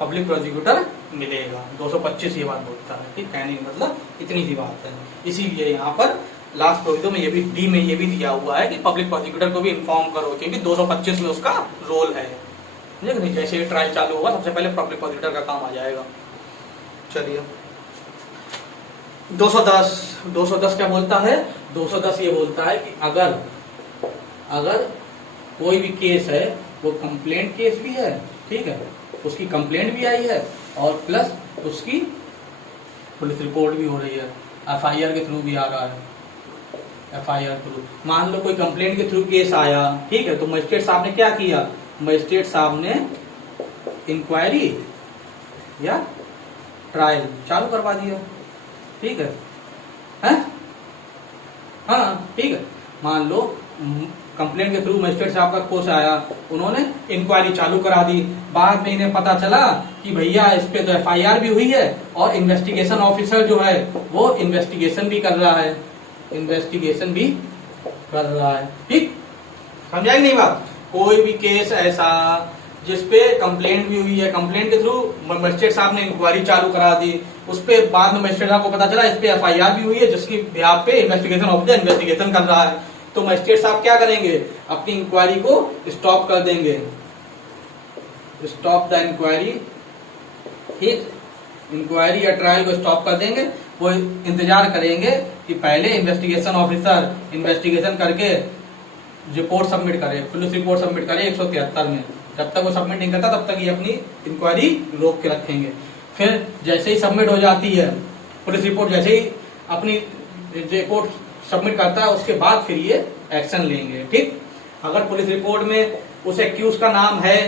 पब्लिक प्रोसिक्यूटर मिलेगा, 225 ये बात बोलता है। ठीक, कहने का मतलब इतनी सी बात है, इसीलिए यहाँ पर लास्ट प्रोविजन में ये भी डी में ये भी दिया हुआ है कि पब्लिक प्रोसिक्यूटर को भी इन्फॉर्म करो, क्योंकि 225 में उसका रोल है। जैसे ये ट्रायल चालू होगा सबसे पहले पब्लिक प्रोसिक्यूटर का काम आ जाएगा। चलिए 210 क्या बोलता है, 210 ये बोलता है कि अगर कोई भी केस है, वो कंप्लेंट केस भी है, ठीक है, उसकी कंप्लेंट भी आई है और प्लस उसकी पुलिस रिपोर्ट भी हो रही है, एफआईआर के थ्रू भी आ रहा है, एफआईआर थ्रू। मान लो कोई कंप्लेंट के थ्रू केस आया, ठीक है, तो मजिस्ट्रेट साहब ने क्या किया, मजिस्ट्रेट साहब ने इंक्वायरी या ट्रायल चालू करवा दिया। ठीक है, हाँ ठीक है, मान लो कंप्लेंट के थ्रू मजिस्ट्रेट साहब का कोर्स आया, उन्होंने इंक्वायरी चालू करा दी। बाद में इन्हें पता चला कि भैया इस पे तो FIR भी हुई है और इन्वेस्टिगेशन ऑफिसर जो है वो इन्वेस्टिगेशन भी कर रहा है, इन्वेस्टिगेशन भी कर रहा है। ठीक, समझाई नहीं बात? कोई भी केस ऐसा जिसपे कंप्लेंट भी हुई है, कंप्लेंट के थ्रू मजिस्ट्रेट साहब ने इंक्वायरी चालू करा दी, उस पे बाद में मजिस्ट्रेट साहब को पता चला इस पे FIR भी हुई है, जिसकी बिहाफ पे इन्वेस्टिगेशन ऑफिसर इन्वेस्टिगेशन कर रहा है, तो मजिस्ट्रेट साहब क्या करेंगे? अपनी इंक्वायरी को स्टॉप कर देंगे, स्टॉप द इंक्वायरी। ठीक, इंक्वायरी या ट्रायल को स्टॉप कर देंगे। वो इंतजार करेंगे कि पहले इन्वेस्टिगेशन ऑफिसर इन्वेस्टिगेशन करके रिपोर्ट सबमिट करे, पुलिस रिपोर्ट सबमिट करे 173 में। जब तक वो सबमिट नहीं करता तब तक ये अपनी इंक्वायरी रोक के रखेंगे। फिर जैसे ही सबमिट हो जाती है पुलिस रिपोर्ट, जैसे ही अपनी रिपोर्ट सबमिट करता है उसके बाद फिर ये एक्शन लेंगे। ठीक, अगर पुलिस रिपोर्ट में उस एक्यूज का नाम है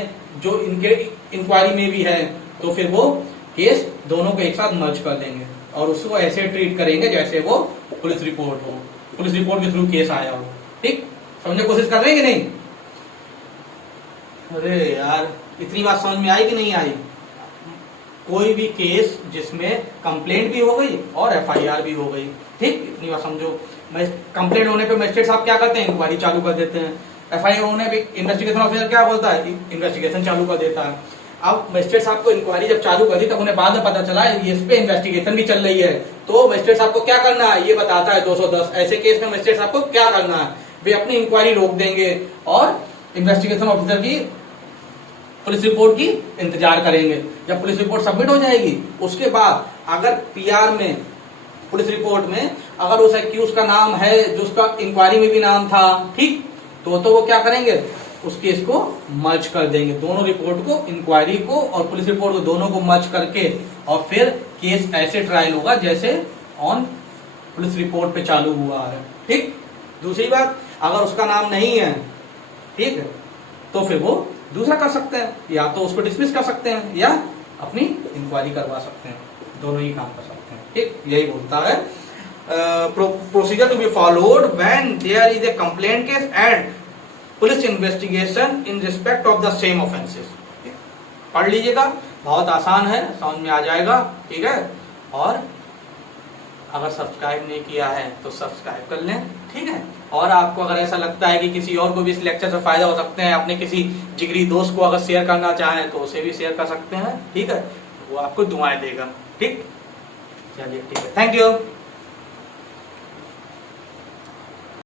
जो इनके इंक्वायरी में भी है तो फिर वो केस दोनों को एक साथ मर्ज कर देंगे और उसको ऐसे ट्रीट करेंगे जैसे वो पुलिस रिपोर्ट हो, पुलिस रिपोर्ट के थ्रू केस आया हो। ठीक, समझने की कोशिश कर रहे हैं कि नहीं? अरे यार, इतनी बात समझ में आई कि नहीं आई? कोई भी केस जिसमें कंप्लेंट भी हो गई और FIR भी हो गई, ठीक, इतनी बात समझो। कंप्लेंट होने पे मजिस्ट्रेट साहब क्या करते हैं? इंक्वायरी चालू कर देते हैं। FIR होने पे इन्वेस्टिगेशन ऑफिसर क्या बोलता है? इन्वेस्टिगेशन चालू कर देता है। अब मजिस्ट्रेट साहब को इंक्वायरी जब चालू कर दी तब उन्हें बाद में पता चला इस पे इन्वेस्टिगेशन भी चल रही है, तो मजिस्ट्रेट साहब को क्या करना है ये बताता है 210। ऐसे केस में मजिस्ट्रेट साहब को क्या करना है? वे अपनी इंक्वायरी रोक देंगे और इन्वेस्टिगेशन ऑफिसर की पुलिस रिपोर्ट की इंतजार करेंगे। जब पुलिस रिपोर्ट सबमिट हो जाएगी उसके बाद अगर PR में, पुलिस रिपोर्ट में अगर उस एक्यूज का नाम है जो उसका इंक्वायरी में भी नाम था, ठीक, तो वो क्या करेंगे? उस केस को मर्ज कर देंगे, दोनों रिपोर्ट को, इंक्वायरी को और पुलिस रिपोर्ट को, दोनों को मर्ज करके और फिर केस ऐसे ट्रायल होगा जैसे ऑन पुलिस रिपोर्ट पे चालू हुआ है। ठीक, दूसरी बात, अगर उसका नाम नहीं है, ठीक है, तो फिर वो दूसरा कर सकते हैं, या तो उसको डिसमिस कर सकते हैं या अपनी इंक्वायरी करवा सकते हैं, दोनों ही काम कर सकते हैं। ठीक, यही बोलता है procedure to be followed when there is a complaint case and police investigation in respect of the same offences. पढ़ लीजिएगा, बहुत आसान है, समझ में आ जाएगा। ठीक है, और अगर सब्सक्राइब नहीं किया है तो सब्सक्राइब कर लें। ठीक है, और आपको अगर ऐसा लगता है कि किसी और को भी इस लेक्चर से फायदा हो सकते हैं, अपने किसी जिगरी दोस्त को अगर शेयर करना चाहें तो उसे भी शेयर कर सकते हैं। ठीक है, वो आपको दुआएं देगा। ठीक, चलिए, ठीक है, थैंक यू।